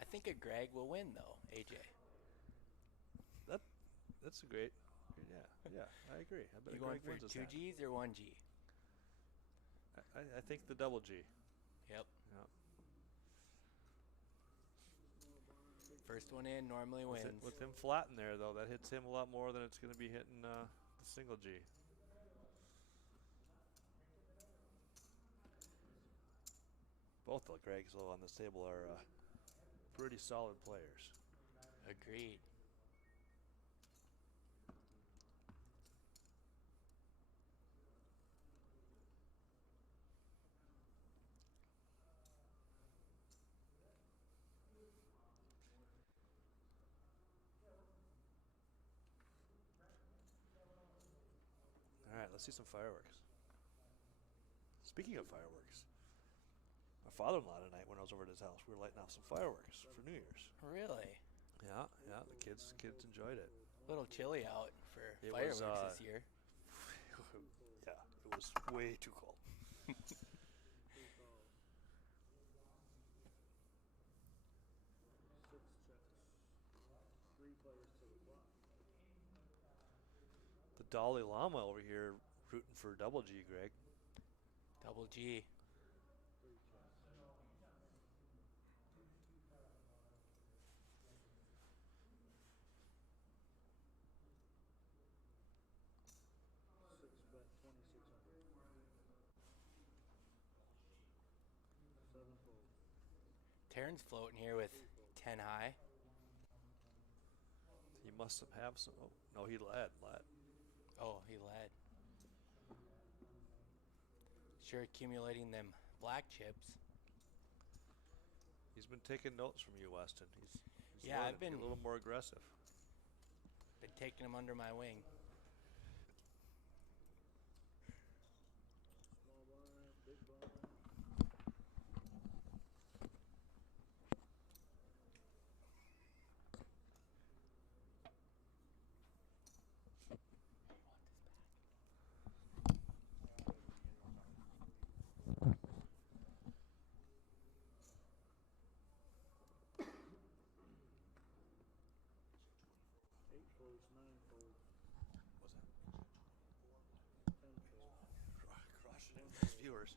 I think a Greg will win, though, AJ. That's a great. Yeah, I agree. I bet You going Greg for wins this 2 hand. Gs or 1 G? I think the double G. Yep. Yeah. First one in normally With, wins. with him flat in there, though, that hits him a lot more than it's going to be hitting the single G. Both the Gregs, though, on this table are pretty solid players. Agreed. All right, let's see some fireworks. Speaking of fireworks, my father-in-law tonight, when I was over at his house, we were lighting off some fireworks for New Year's. Really? Yeah, the kids enjoyed it. A little chilly out for It fireworks was, this year. Yeah, it was way too cold. Six checks. 3 players to the clock. The Dalai Lama over here rooting for double G, Greg. Double G. 3 checks. Six bet 2,600. 7 fold. Taryn's floating here with 10 high. He must have some. Oh, no, he led. Oh, he led. Sure accumulating them black chips. He's been taking notes from you, Weston. He's Yeah, learning I've to be been a little more aggressive. taking them under my wing. Small blind, big blind. Eight folds, 9 folds, What's that? 10 folds. Crushing it for his viewers.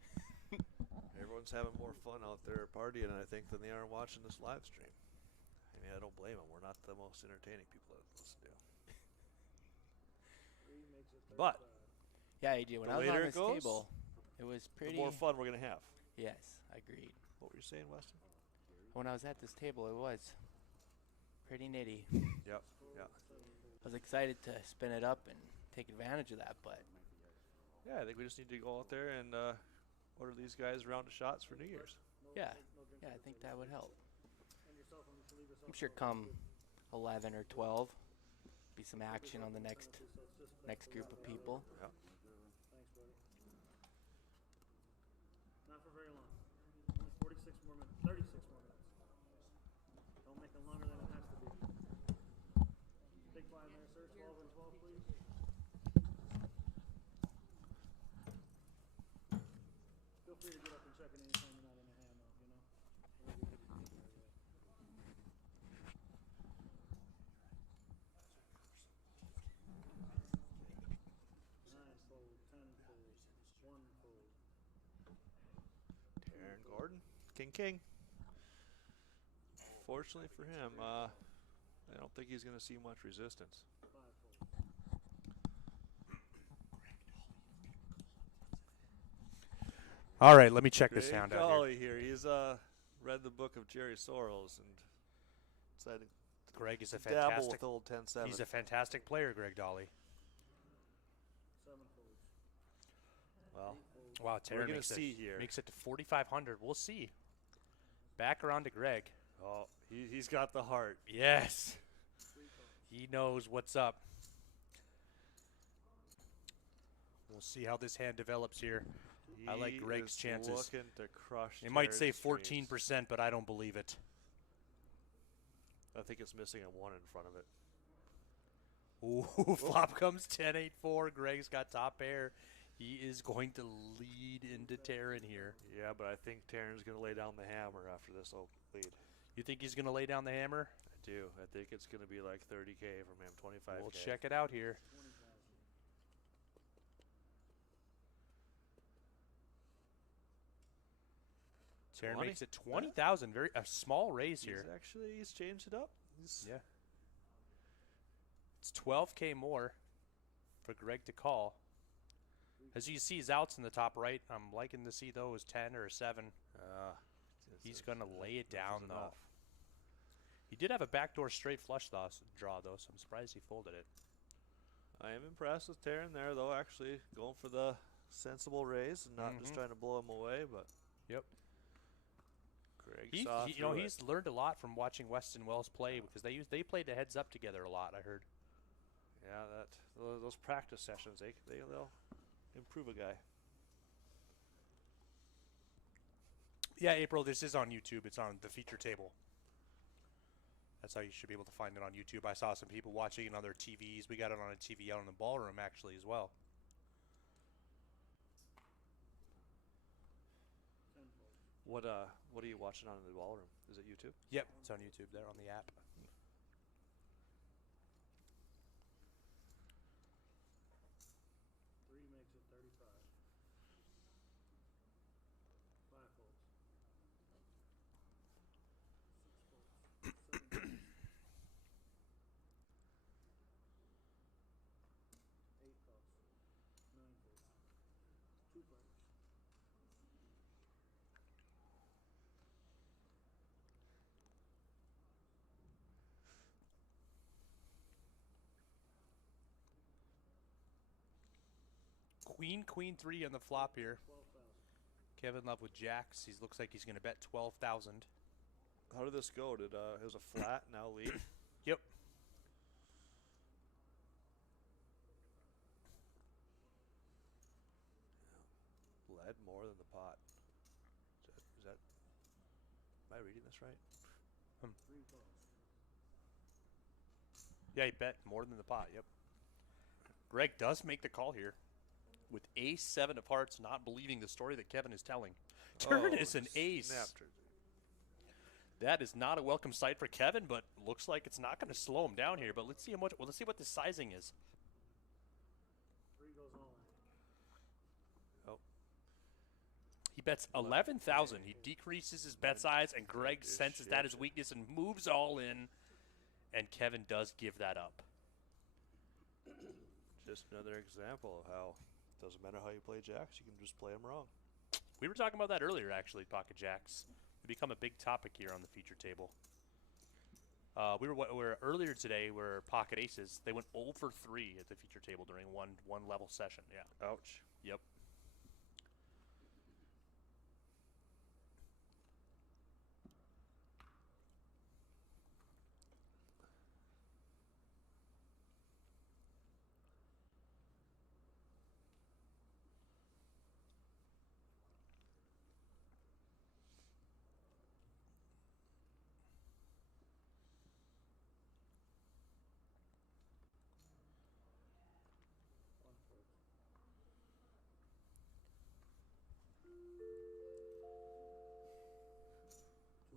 Everyone's having more fun out there partying, I think, than they are watching this live stream. I mean, I don't blame them. We're not the most entertaining people to listen to. 3 makes it 35. But Yeah, AJ, when The I was on later it this goes, table, it was pretty. the more fun we're going to have. Yes, agreed. What were you saying, Weston? When I was at this table, it was pretty nitty. Yep. I was excited to spin it up and take advantage of that, but Yeah, I think we just need to go out there and order these guys a round of shots for New Year's. yeah, I think that would help. And yourself, and you should leave yourself I'm sure alone. come 11 or 12, be some action on the next group of people. Yep. Thanks, buddy. Not for very long. Only 46 more minutes. 36 more minutes. Don't make it longer than it has to be. Big blind there, sir. 12 and 12, please. Feel free to get up and check it anytime you're not in a hand, though, you know? Whatever you need to do right away. 9 fold, 10 fold, 1 fold. Taryn Gordon, King. Fortunately for him, I don't think he's going to see much resistance. 5 fold. All right, let me check this Greg sound out here. Dolly here. He's read the book of Jerry Sorrells and decided Greg is a to dabble fantastic. with old 10-7. He's a fantastic player, Greg Dolly. 7 folds. Well, Wow, we're Taryn going makes to it, see here. makes it to 4,500. We'll see. Back around to Greg. Oh, he's got the heart. Yes. He knows what's up. We'll see how this hand develops here. I like He Greg's is chances. looking to crush. It might say Taryn's dreams. 14%, but I don't believe it. I think it's missing a 1 in front of it. Ooh, flop comes 10-8-4. Greg's got top pair. He is going to lead into Taryn here. Yeah, but I think Taryn's going to lay down the hammer after this lead. You think he's going to lay down the hammer? I do. I think it's going to be like 30K from him, 25K. We'll check it out here. 20? Taryn makes it 20,000. A small raise here. He's changed it up. Yeah. It's 12K more for Greg to call. As you see, his outs in the top right. I'm liking to see those 10 or 7. He's going to lay it down, though. Enough. He did have a backdoor straight flush draw, though, so I'm surprised he folded it. I am impressed with Taryn there, though, actually going for the sensible raise and not just trying to blow him away, but Yep. Greg He, saw he- you know, through it. he's learned a lot from watching Weston Wells play because they played the heads up together a lot, I heard. Yeah, those practice sessions, they'll improve a guy. Yeah, April, this is on YouTube. It's on the feature table. That's how you should be able to find it on YouTube. I saw some people watching it on their TVs. We got it on a TV out in the ballroom, actually, as well. What are you watching on in the ballroom? Is it YouTube? Yep, it's on YouTube there on the app. Three makes it 35. 5 folds. 6 folds. 7 folds. 8 folds. 9 folds. 2 players. Queen 3 on the flop here. 12,000. Kevin Love with jacks. He looks like he's going to bet 12,000. How did this go? It was a flat, now lead? Yep. Lead more than the pot. Is that am I reading this right? 3 folds. Yeah, he bet more than the pot. Yep. Greg does make the call here with ace-7 of hearts, not believing the story that Kevin is telling. Turn is an ace. Snapped her. That is not a welcome sight for Kevin, but looks like it's not going to slow him down here. But let's see how much. Well, let's see what the sizing is. 3 goes all in. Oh, He bets 11,000. He decreases his bet size, and Greg senses that as weakness and moves all in. And Kevin does give that up. just another example of how it doesn't matter how you play jacks, you can just play them wrong. We were talking about that earlier, actually. Pocket jacks they become a big topic here on the feature table. We were earlier today. Were pocket aces. They went 0 for 3 at the feature table during one level session. Yeah. Ouch. Yep.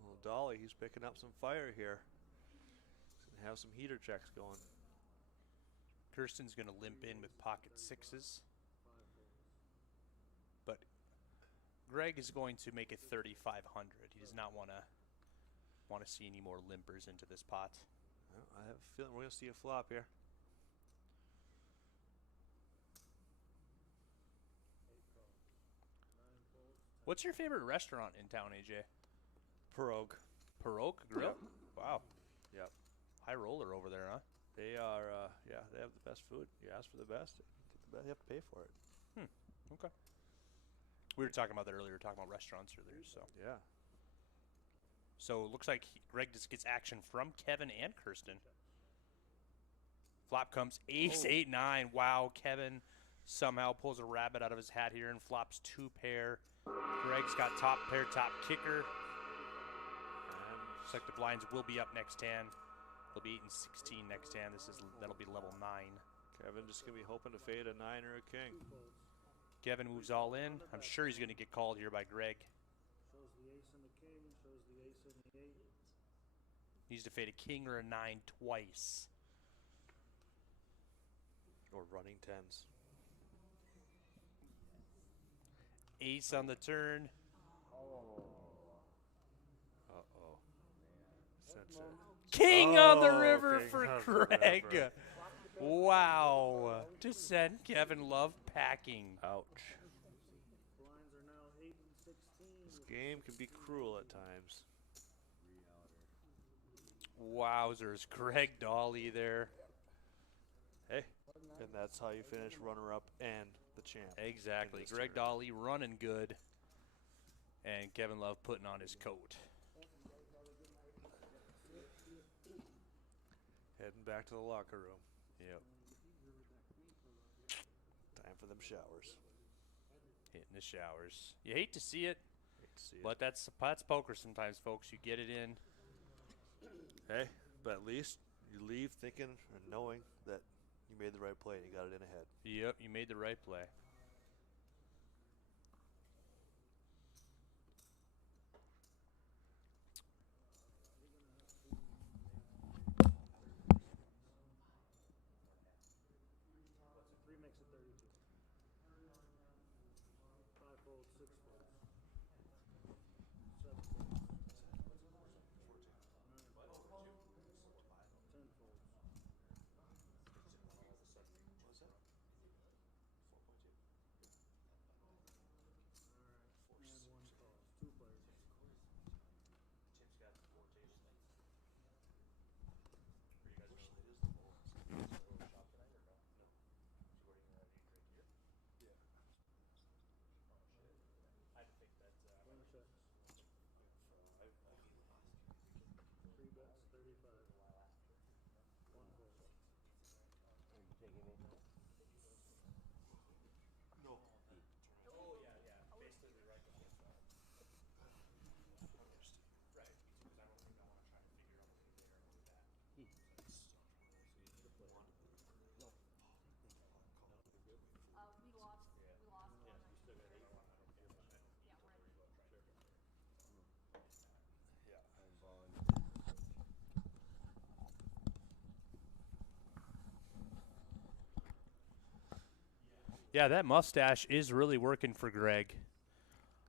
Well, Dolly, he's picking up some fire here. He's going to have some heater checks going. Kirsten's going to limp in with pocket sixes. But Greg is going to make it 3,500. He does not want to see any more limpers into this pot. Well, I have a feeling we're going to see a flop here. What's your favorite restaurant in town, AJ? Pirogue. Pirogue Grill? Wow. Yep. High roller over there, huh? They are, yeah, they have the best food. You ask for the best, you have to pay for it. Okay. We were talking about that earlier. We were talking about restaurants earlier. Yeah. So it looks like Greg just gets action from Kevin and Kirsten. Flop comes ace, 8, 9. Wow, Kevin somehow pulls a rabbit out of his hat here and flops 2 pair. Greg's got top pair, top kicker. Looks like the blinds will be up next hand. They'll be 8 and 16 next hand. That'll be level 9. Kevin just going to be hoping to fade a 9 or a king. Kevin moves all in. I'm sure he's going to get called here by Greg. Shows the ace and the king, shows the ace and the 8. Needs to fade a king or a 9 twice. Or running 10s. Ace on the turn. Uh-oh. Sense King of the Oh, river king for of the Greg. river. Wow. To send Kevin Love packing. Ouch. Blinds are now 8 and 16. This game can be cruel at times. Wowzers. Greg Dolly there. Hey, and that's how you finish runner-up and the champ. Exactly. this Greg tournament. Dolly running good. And Kevin Love putting on his coat. Heading back to the locker room. Yep. Time for them showers. Hitting the showers. You hate to see it, Hate to see it. but that's poker sometimes, folks. You get it in. Hey, but at least you leave thinking and knowing that you made the right play and you got it in ahead. Yep, you made the right play. Three makes it 32. 5 folds, 6 folds. 7 folds. 9 folds. 10 folds. Alright, and 1 calls. 2 players. One checks. 3 bets, 35. 1 fold. Yeah, that mustache is really working for Greg.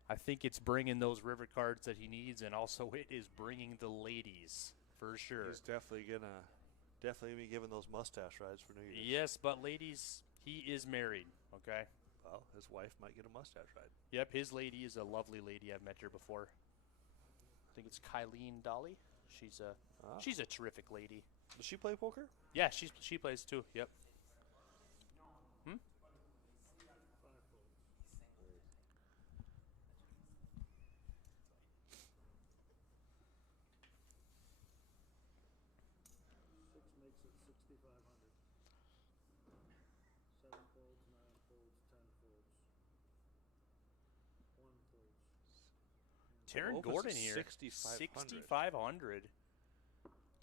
I think it's bringing those river cards that he needs, and also it is bringing the ladies for sure. He's definitely be giving those mustache rides for New Year's. Yes, but ladies, he is married, okay? Well, his wife might get a mustache ride. Yep, his lady is a lovely lady. I've met her before. I think it's Kylene Dolly. She's a terrific lady. Does she play poker? Yeah, she plays too. Yep. 5 folds. 6 makes it 6,500. 7 folds, 9 folds, 10 folds. 1 folds. Taryn Opens at Gordon here. 6,500. 6,500.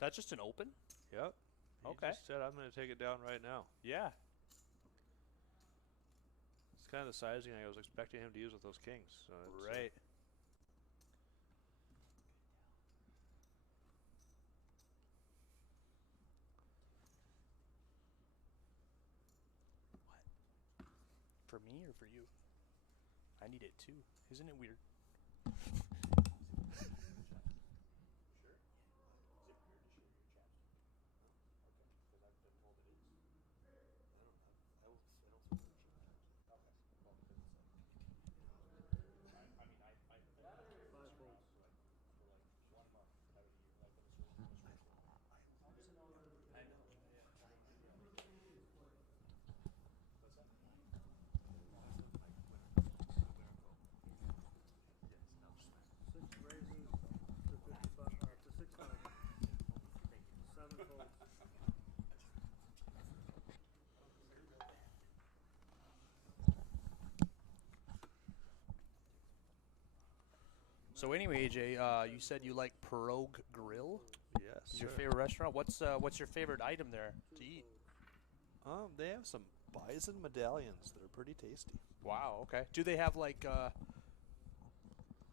That's just an open? Yep. He Okay. just said, I'm going to take it down right now. Yeah. It's kind of the sizing I was expecting him to use with those kings. So it's, Right. What? For me or for you? I need it too. Isn't it weird? So anyway, AJ, you said you like Pirogue Grill. yes. Is your sir. favorite restaurant? What's your favorite item there to eat? They have some bison medallions that are pretty tasty. Wow. Okay. Do they have like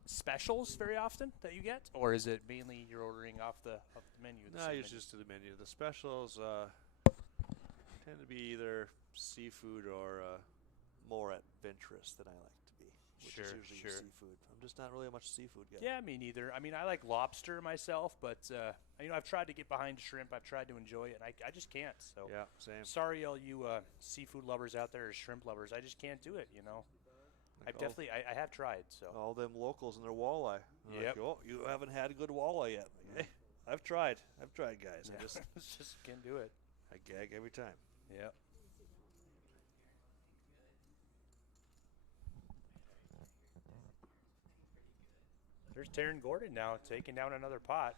specials very often that you get, or is it mainly you're ordering off the menu? No, I usually just to the menu. The specials tend to be either seafood or more adventurous than I like to be. which Sure, is usually your sure. seafood. I'm just not really a much seafood guy. Yeah, me neither. I mean, I like lobster myself, but I've tried to get behind shrimp. I've tried to enjoy it, and I just can't. So Yeah, same. sorry, all you seafood lovers out there or shrimp lovers. I just can't do it. Like I have tried. So all them locals and their walleye. They're Yep. Like, oh, you haven't had a good walleye yet. Like, hey, I've tried, guys. I just can't do it. I gag every time. Yep. There's Taryn Gordon now taking down another pot.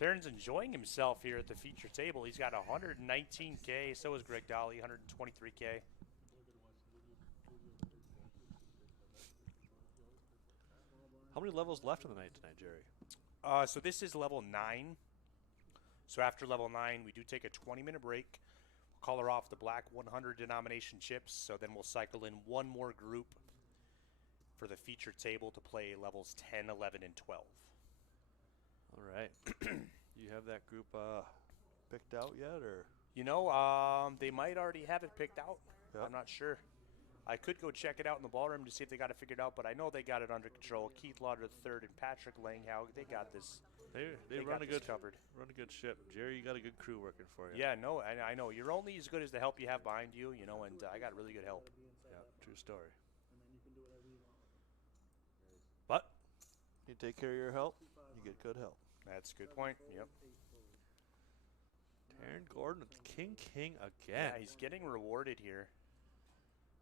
Taryn's enjoying himself here at the feature table. He's got 119K. So is Greg Dolly, 123K. How many levels left in the night tonight, Jerry? So this is level 9. So after level 9, we do take a 20-minute break. We'll color off the black 100 denomination chips. So then we'll cycle in one more group for the feature table to play levels 10, 11, and 12. All right. You have that group picked out yet, or? They might already have it picked out. Yep. I'm not sure. I could go check it out in the ballroom to see if they got it figured out, but I know they got it under control. Keith Lauder III and Patrick Langhouse, they got this. They got run a this good covered. Run a good ship, Jerry. You got a good crew working for you. Yeah, no, I know. You're only as good as the help you have behind you, and I got really good help. Yeah, true story. And then you can do whatever you want. But you take care of your help, you get good help. That's a good point. Yep. Taryn Gordon with King Yeah, again. he's getting rewarded here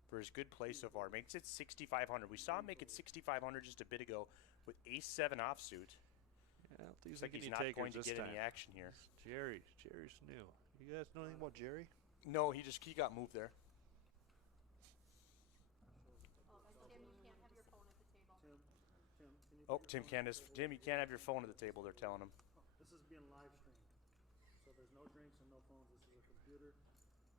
for his good play so far. Makes it 6,500. We saw him make it 6,500 just a bit ago with Ace-7 offsuit. Yeah, Looks like he's not going to get any action here. Jerry's new. You guys know anything about Jerry? No, he got moved there. Tim, can you Tim, you can't have your phone at the table. They're telling him. This is being live streamed. So there's no drinks and no phones. This is a computer,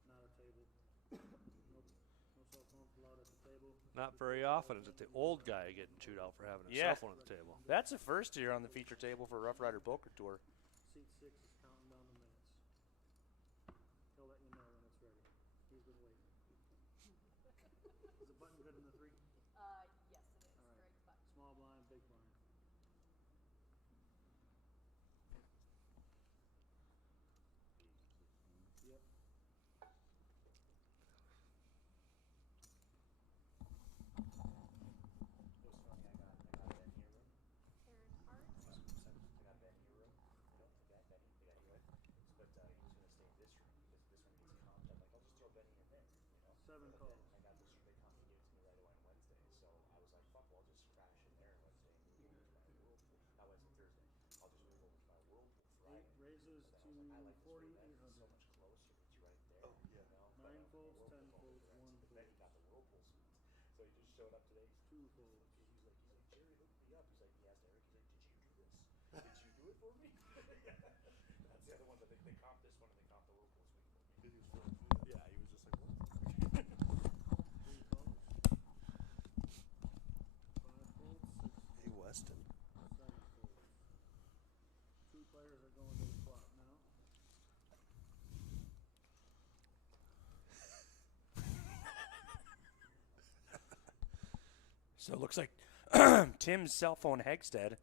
not a table. No cell phones allowed at the table. Not very often is it the old guy getting chewed out for having a Yeah. cell phone at the table. That's the first here on the feature table for Roughrider Poker Tour. Seat 6 is counting down the minutes. He'll let you know when it's ready. He's been waiting. Is the button good in the 3? Yes, it is. All right. Greg's button. Small blind, big blind. Yep. Aaron Hart. Seven calls. Eight raises to 4,800. Oh, yeah. 9 folds, 10 folds, 1 fold. 2 folds. Yeah, he was just like, what? 3 calls. 5 folds, 6 Hey, Weston. 7 folds. 2 players are going to the flop now. So it looks like Tim's cell phone Hegstead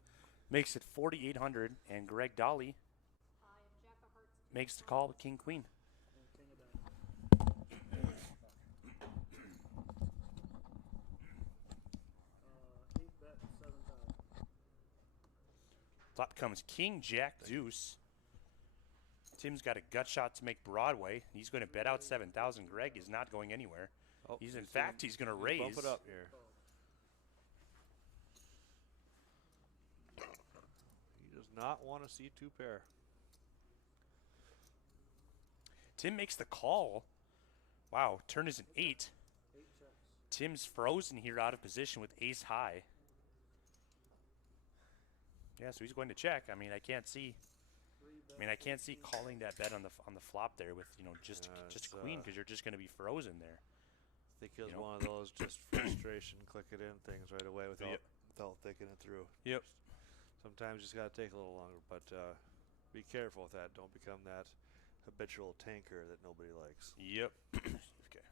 makes it 4,800, and Greg Dolly I am Jack of Hearts. makes the call with King Queen. And king of diamonds. 8 bet, 7,000. Flop comes King Jack Deuce. Tim's got a gut shot to make Broadway. He's going to bet out 7,000. Greg is not going anywhere. Oh, He's in gonna- fact he's going to raise. Bump it up here. He does not want to see 2 pair. Tim makes the call. Wow, turn is an 8. 8 checks. Tim's frozen here out of position with ace high. Yeah, so he's going to check. I mean, I can't see. 3 bet. I mean, I can't see calling that bet on the flop there with just it's, a queen because you're just going to be frozen there. I think it was You know? one of those just frustration, click it in things right away without Yep. without thinking it through. Yep. Sometimes you just got to take a little longer, but be careful with that. Don't become that habitual tanker that nobody likes. Yep. Okay.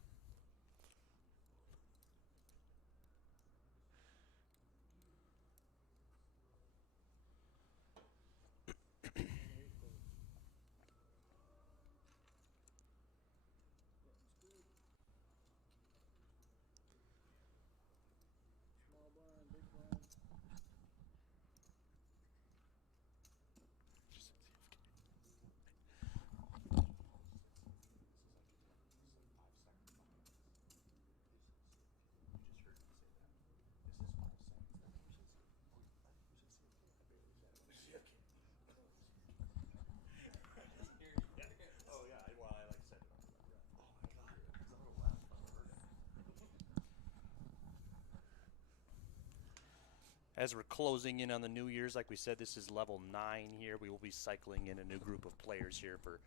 As we're closing in on the New Year's, like we said, this is level 9 here. We will be cycling in a new group of players here for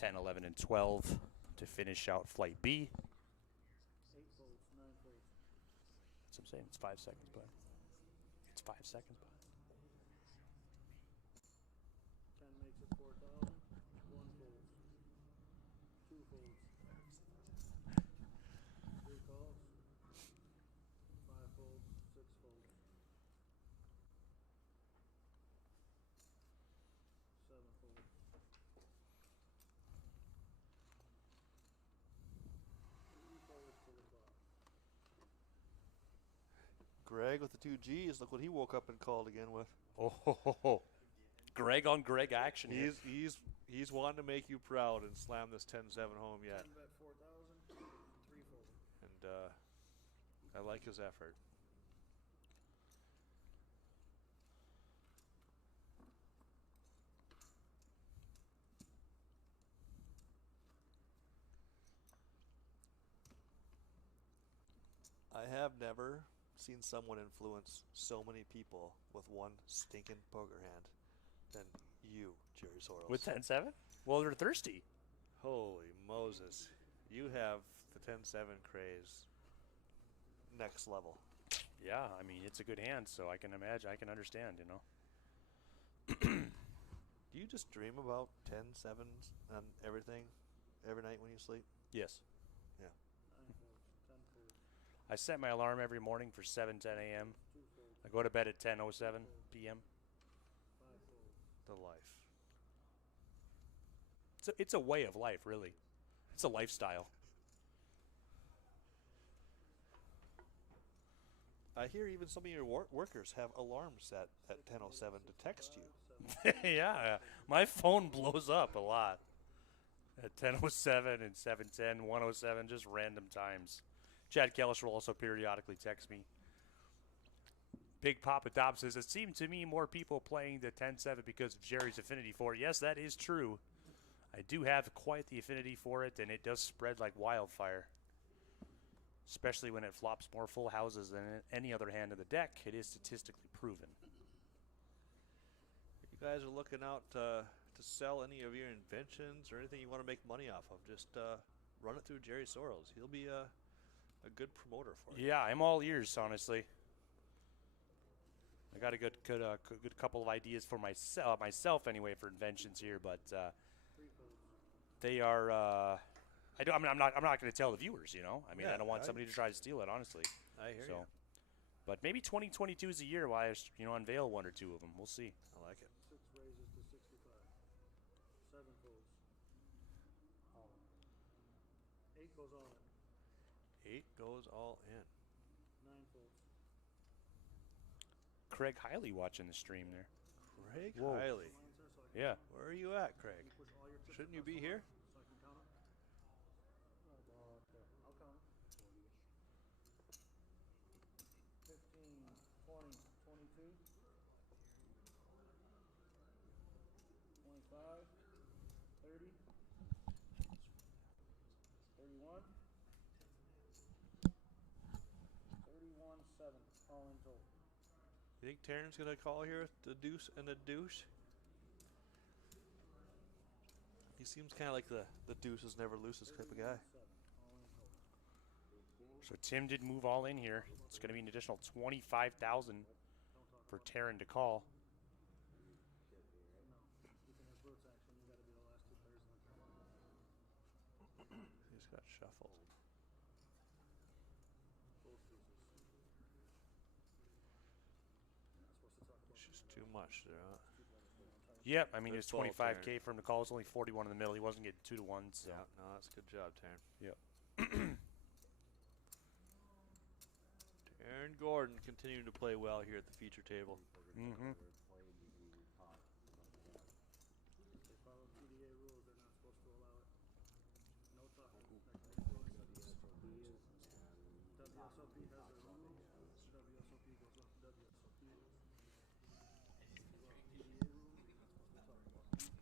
10, 11, and 12 to finish out Flight B. 8 folds, 9 folds. That's what I'm saying. It's 5 seconds, bud. It's 5 seconds, bud. 10 makes it 4,000. 1 folds. 2 folds. 3 calls. 5 folds. 6 folds. 7 folds. 3 folds to the top. Greg with the 2 G's. Look what he woke up and called again with. Oh, ho, ho, ho. Greg on Greg action here. He's wanting to make you proud and slam this 10-7 home yet. 10 bet 4,000. 3 folds. And I like his effort. I have never seen someone influence so many people with one stinking poker hand than you, Jerry Soros. With 10-7? Well, they're thirsty. Holy Moses. You have the 10-7 craze next level. Yeah, I mean, it's a good hand, so I can imagine, I can understand, you know. Do you just dream about 10-7s on everything every night when you sleep? Yes. 9 folds. 10 folds. I set my alarm every morning for 7:10 a.m. 2 folds. I go to bed at 10:07 p.m. 5 folds. The life. It's a way of life, really. It's a lifestyle. I hear even some of your workers have alarms set at 10:07 to text you. Yeah, my phone blows up a lot at 10:07 and 7:10, 1:07, just random times. Chad Kellis will also periodically text me. Big Papa Dob says, it seemed to me more people playing the 10-7 because of Jerry's affinity for it. Yes, that is true. I do have quite the affinity for it, and it does spread like wildfire. Especially when it flops more full houses than any other hand in the deck. It is statistically proven. You guys are looking out to sell any of your inventions or anything you want to make money off of, just run it through Jerry Soros. He'll be a good promoter for you. Yeah, I'm all ears, honestly. I got a good couple of ideas for myself anyway for inventions here, but they are. I'm not going to tell the viewers, you know. I mean, Yeah, I don't want I- somebody to try to steal it, honestly. I hear So, you. but maybe 2022 is a year why I unveil 1 or 2 of them. We'll see. I like it. 6 raises to 65. 7 folds. 8 goes all in. 8 goes all in. 9 folds. Craig Hiley watching the stream there. Craig Whoa. Hiley. Lines there, so I can Yeah. Where are you at, Craig? push all your chips Shouldn't you across be the here? line so I can count them. I'll count 'em. 15, 20, 22, 25, 30, 31, 31, 7, all in total. You think Taryn's going to call here the deuce and the douche? He seems kind of like the deuces never loses type of guy. 7, all in total. So Tim did move all in here. It's going to be an additional 25,000 for Taryn to call. No, you can have brutes action. You got to be the last 2 players in the turn. He's got shuffled. Both deuces. You're not supposed to talk about It's just too much there, huh? Yep, I mean, Good it's call, 25K from the call. It's only 41 in the middle. He wasn't getting 2 to 1. So. Yeah, no, that's a good job, Taryn. Yep. Taryn Gordon continuing to play well here at the feature table. Mm-hmm. If they follow TDA rules, they're not supposed to allow it. No talking. WSOP has their rules. WSOP goes off WSOP rules. Go off TDA rules, you're not supposed to talk about anything.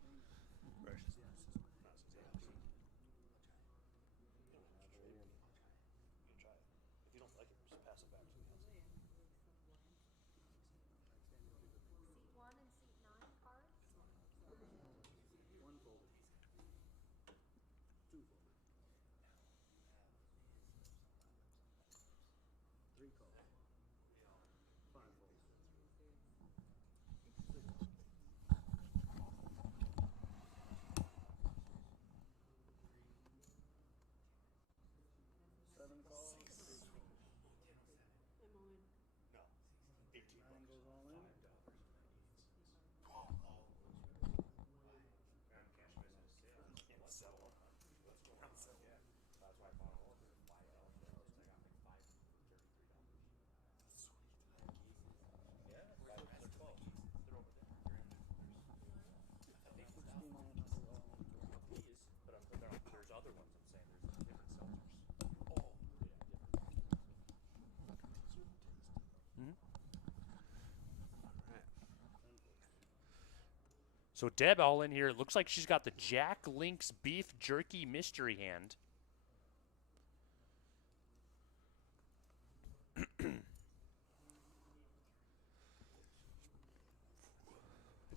So Deb all in here. It looks like she's got the Jack Link's beef jerky mystery hand.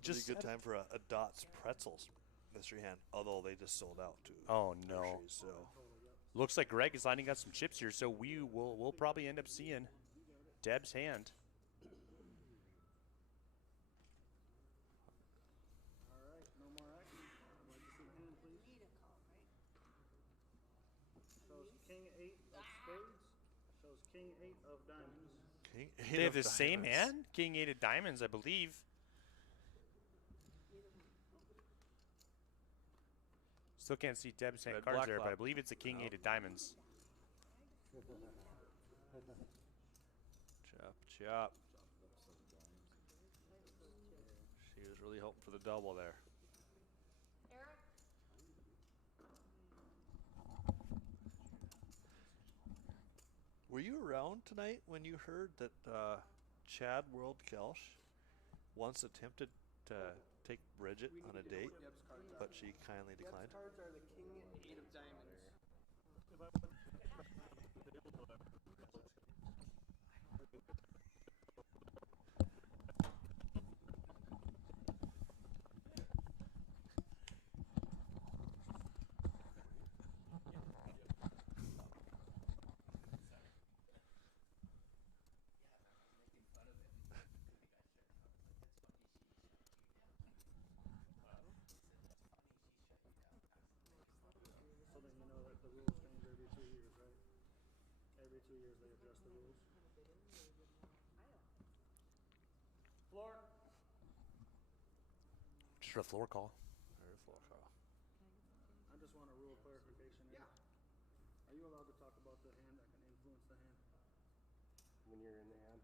Just a good time for a Dots Pretzels mystery hand, although they just sold out too. Oh no! Groceries, so Looks like Greg is lining up some chips here, so we'll probably end up seeing Deb's hand. All right, no more action. I'd like to see the hand, please. Shows king 8 of spades. Shows king 8 of diamonds. King They have the same hand? King 8 of diamonds, I believe. Still can't see Deb's hand Red, cards black, there, but flop. I believe it's a king 8 of diamonds. Chop, chop. She was really hoping for the double there. Eric? Were you around tonight when you heard that Chad World Kelsch once attempted to take Bridget on a date, but she kindly declined? Cards are the king 8 of diamonds. So then you know that the rules change every 2 years, right? Every 2 years they adjust the rules. Floor. Just a floor call. Or floor call. I just want a rule clarification here. Are you allowed to talk about the hand that can influence the hand? When you're in the hand.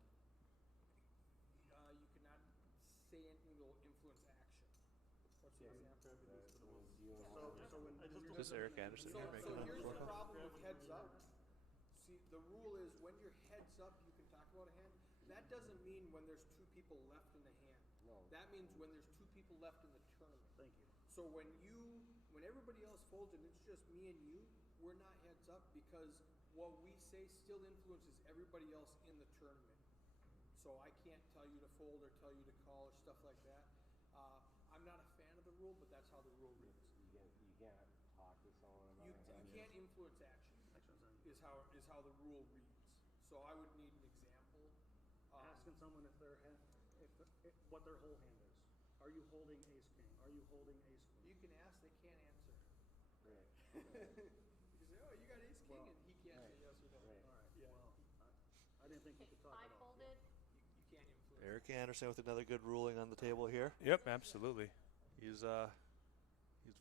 You cannot say anything that will influence action. What's the example? So when Is this Eric Anderson here making a here's floor the call? problem with heads up. See, the rule is when you're heads up, you can talk about a hand. That doesn't mean when there's 2 people left in the hand. No. That means when there's 2 people left in the tournament. Thank you. So when everybody else folds and it's just me and you, we're not heads up because what we say still influences everybody else in the tournament. So I can't tell you to fold or tell you to call or stuff like that. I'm not a fan of the rule, but that's how the rule reads. You can't talk to someone about You it. can't influence action. Is how the rule reads. So I would need an example. Asking someone if their hand, if what their whole hand is. Are you holding ace king? Are you holding ace queen? You can ask, they can't answer. Right. You can say, oh, you got ace king, Well, and he can't say yes or no. Right. All right. Yeah. Well, I didn't think you could talk I about. folded. You can't influence. Eric Anderson with another good ruling on the table here. Yep, absolutely. He's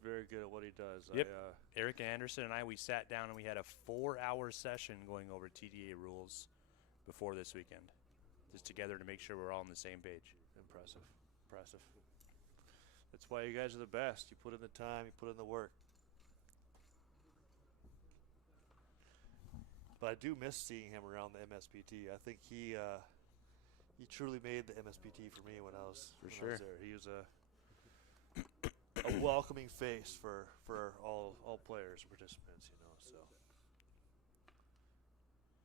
very good at what he does. Yep. Eric Anderson and we sat down and we had a 4-hour session going over TDA rules before this weekend, just together to make sure we're all on the same page. Impressive. That's why you guys are the best. You put in the time, you put in the work. But I do miss seeing him around the MSPT. I think he truly made the MSPT for me when I was there. He was a welcoming face for all players and participants, so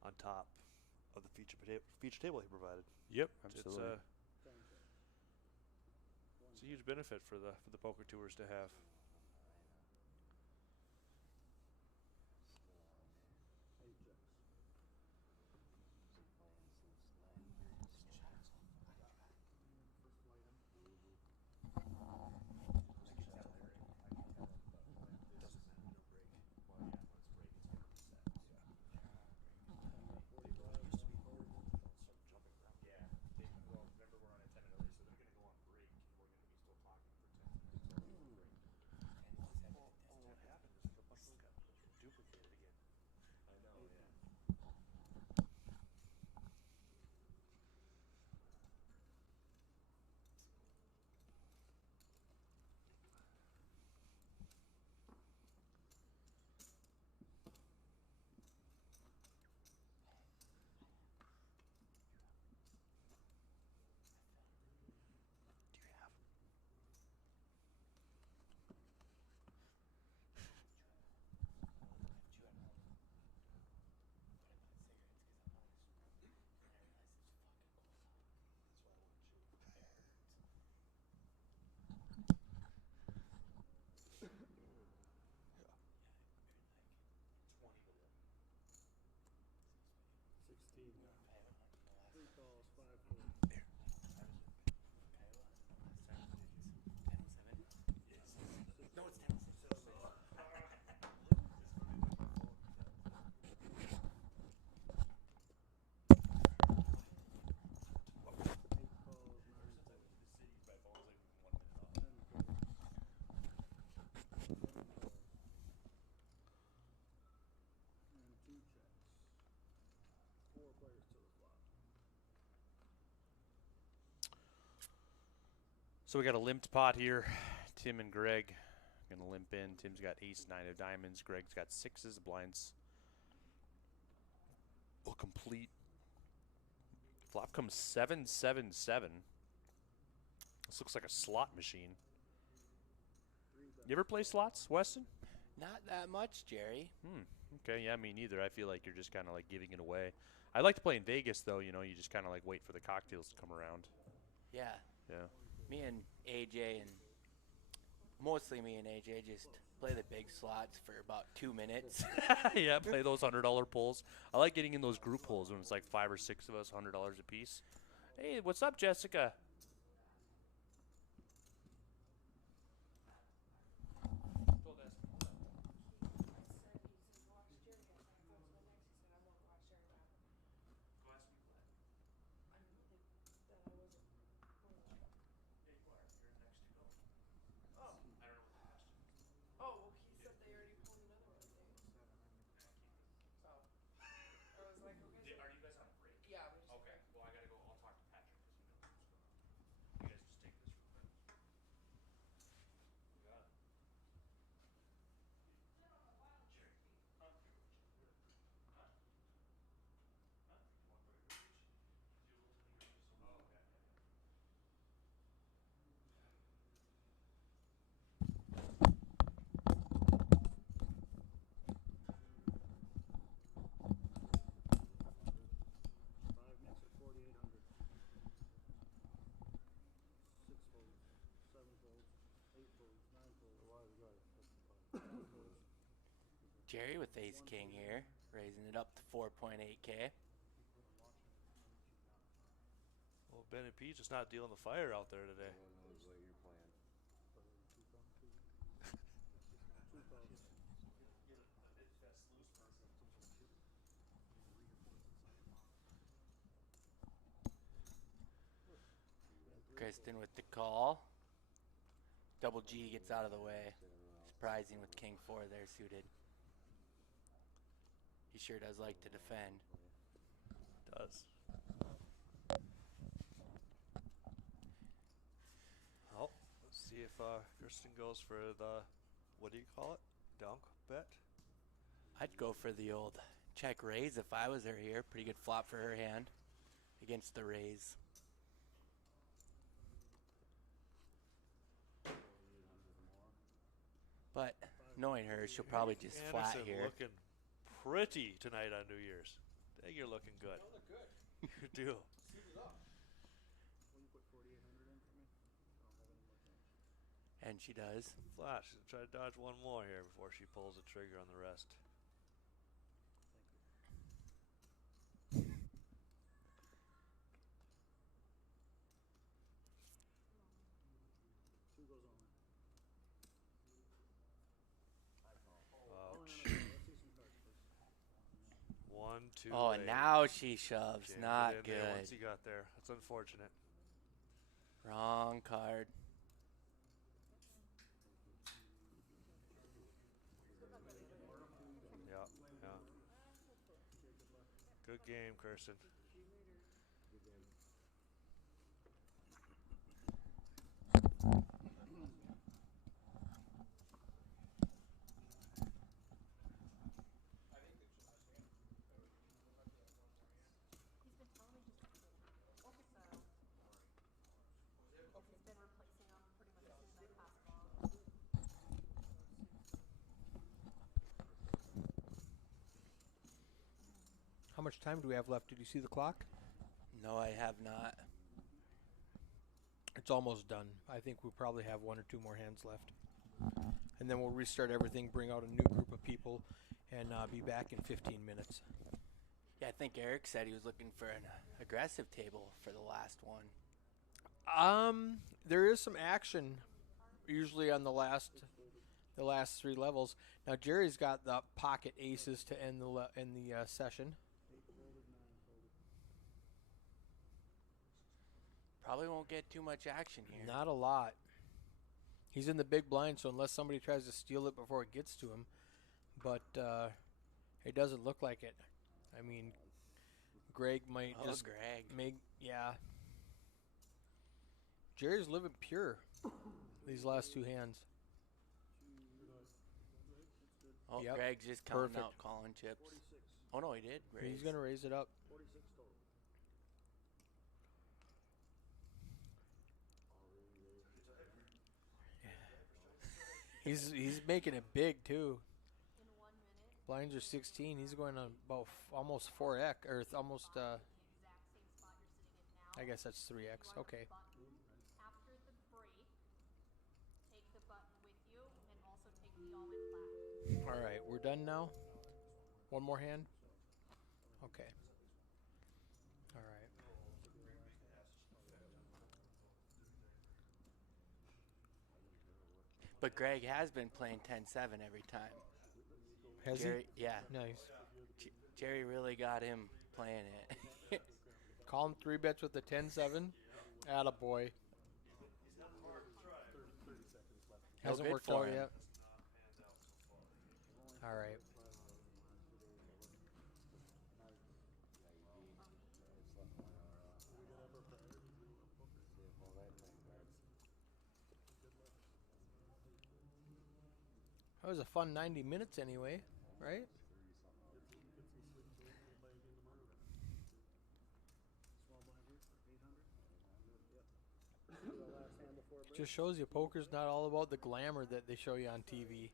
on top of the feature table he provided. Yep, It's absolutely. it's a huge benefit for the poker tours to have. So we got a limped pot here. Tim and Greg gonna limp in. Tim's got ace 9 of diamonds. Greg's got 6s of blinds. Will complete. Flop comes 7-7-7. This looks like a slot machine. You ever play slots, Weston? Not that much, Jerry. Okay, yeah, me neither. I feel like you're just kind of like giving it away. I like to play in Vegas, though. You know, you just kind of like wait for the cocktails to come around. Yeah. Yeah. Me and AJ, and mostly me and AJ, just play the big slots for about 2 minutes. Yeah, play those $100 pulls. I like getting in those group pulls when it's like 5 or 6 of us, $100 a piece. Hey, what's up, Jessica? Five makes it 4,800. 6 folds, 7 folds, 8 folds, 9 folds. Jerry with ace king here, raising it up to 4.8K. Well, Benny P just not dealing the fire out there today. Kristen with the call. Double G gets out of the way. Surprising with king 4 there suited. He sure does like to defend. Does. Oh, let's see if Kristen goes for the, what do you call it? Dunk bet? I'd go for the old check raise if I was her here. Pretty good flop for her hand against the raise. But knowing her, she'll probably just flat Anderson here. looking pretty tonight on New Year's. Dang, you're looking good. Don't look good. You do. Suited up. Will you put 4,800 in for me? I don't have any more cash. And she does. Flash, try to dodge one more here before she pulls the trigger on the rest. Two goes only. Ouch. Let's see some cards first. 1, 2. Oh, and now she shoves. Can't Not get in there good. once he got there. That's unfortunate. Wrong card. Yeah, yeah. Good game, Kirsten. He's been telling me just to do it. So he's been replacing them pretty much as soon as I pass them on. How much time do we have left? Did you see the clock? No, I have not. It's almost done. I think we probably have 1 or 2 more hands left. And then we'll restart everything, bring out a new group of people, and be back in 15 minutes. Yeah, I think Eric said he was looking for an aggressive table for the last one. There is some action usually on the last 3 levels. Now Jerry's got the pocket aces to end the session. Probably won't get too much action here. Not a lot. He's in the big blind, so unless somebody tries to steal it before it gets to him, but it doesn't look like it. I mean, Greg might Oh, just Greg. make, yeah. Jerry's living pure these last two hands. Oh, Yep, Greg's just counting perfect. out calling chips. Oh no, he did. Raise. He's gonna raise it up. 46 total. He's making it big too. In 1 minute, Blinds are 16. He's going on about almost 4x or almost. the exact same spot you're sitting in now. I guess that's 3x. Okay. Button after the break. Take the button with you and also take the all-in flat. All right, we're done now. One more hand. Okay. All right. But Greg has been playing 10-7 every time. Has Jerry, yeah. he? Nice. Jerry really got him playing it. Call him 3-bets with the 10-7. Attaboy. No Hasn't good worked for out him. yet. All right. That was a fun 90 minutes anyway, right? Small blind here, 800. Yep. Do the last hand before break. Just shows you poker's not all about the glamour that they show you on TV.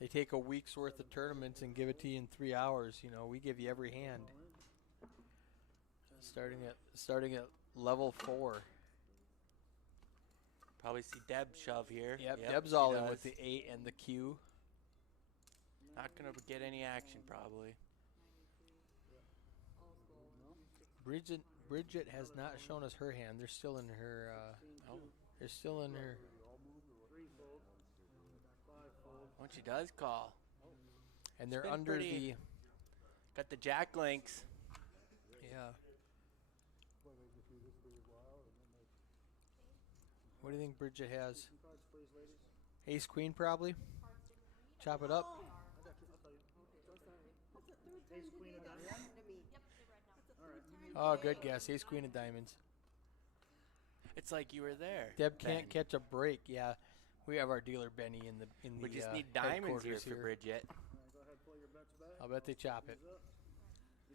They take a week's worth of tournaments and give it to you in 3 hours. You know, we give you every hand. Starting at level 4. Probably see Deb shove here. Yep, Yep, Deb's she all in does. with the 8 and the Q. Not gonna get any action probably. Bridget has not shown us her hand. They're still in her. Oh, They're still in her. 3 fold. 5 fold. when she does call, And they're been under pretty- got the jack links. the. Yeah. What do you think Bridget has? Some cards, please, ladies. Ace Queen probably. Chop it up. I'll tell you. Ace, queen of diamonds. Yep, they read now. All right. Oh, good guess. Ace Queen of diamonds. It's like you were there. Deb can't Ben. catch a break. Yeah, we have our dealer Benny in the We just need diamonds here headquarters for Bridget. All right, go ahead, pull your bets back. I'll bet they chop it. Hands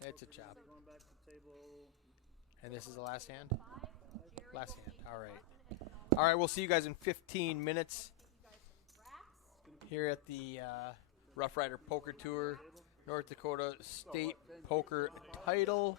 up. It's a chop. Going back to table. And this is the last hand. 5, Jerry Last will hand. take the All right. button and then All right, we'll see you guys in 15 minutes I'll give you guys some racks. here at the Roughrider Poker Tour, North Dakota State Poker Title.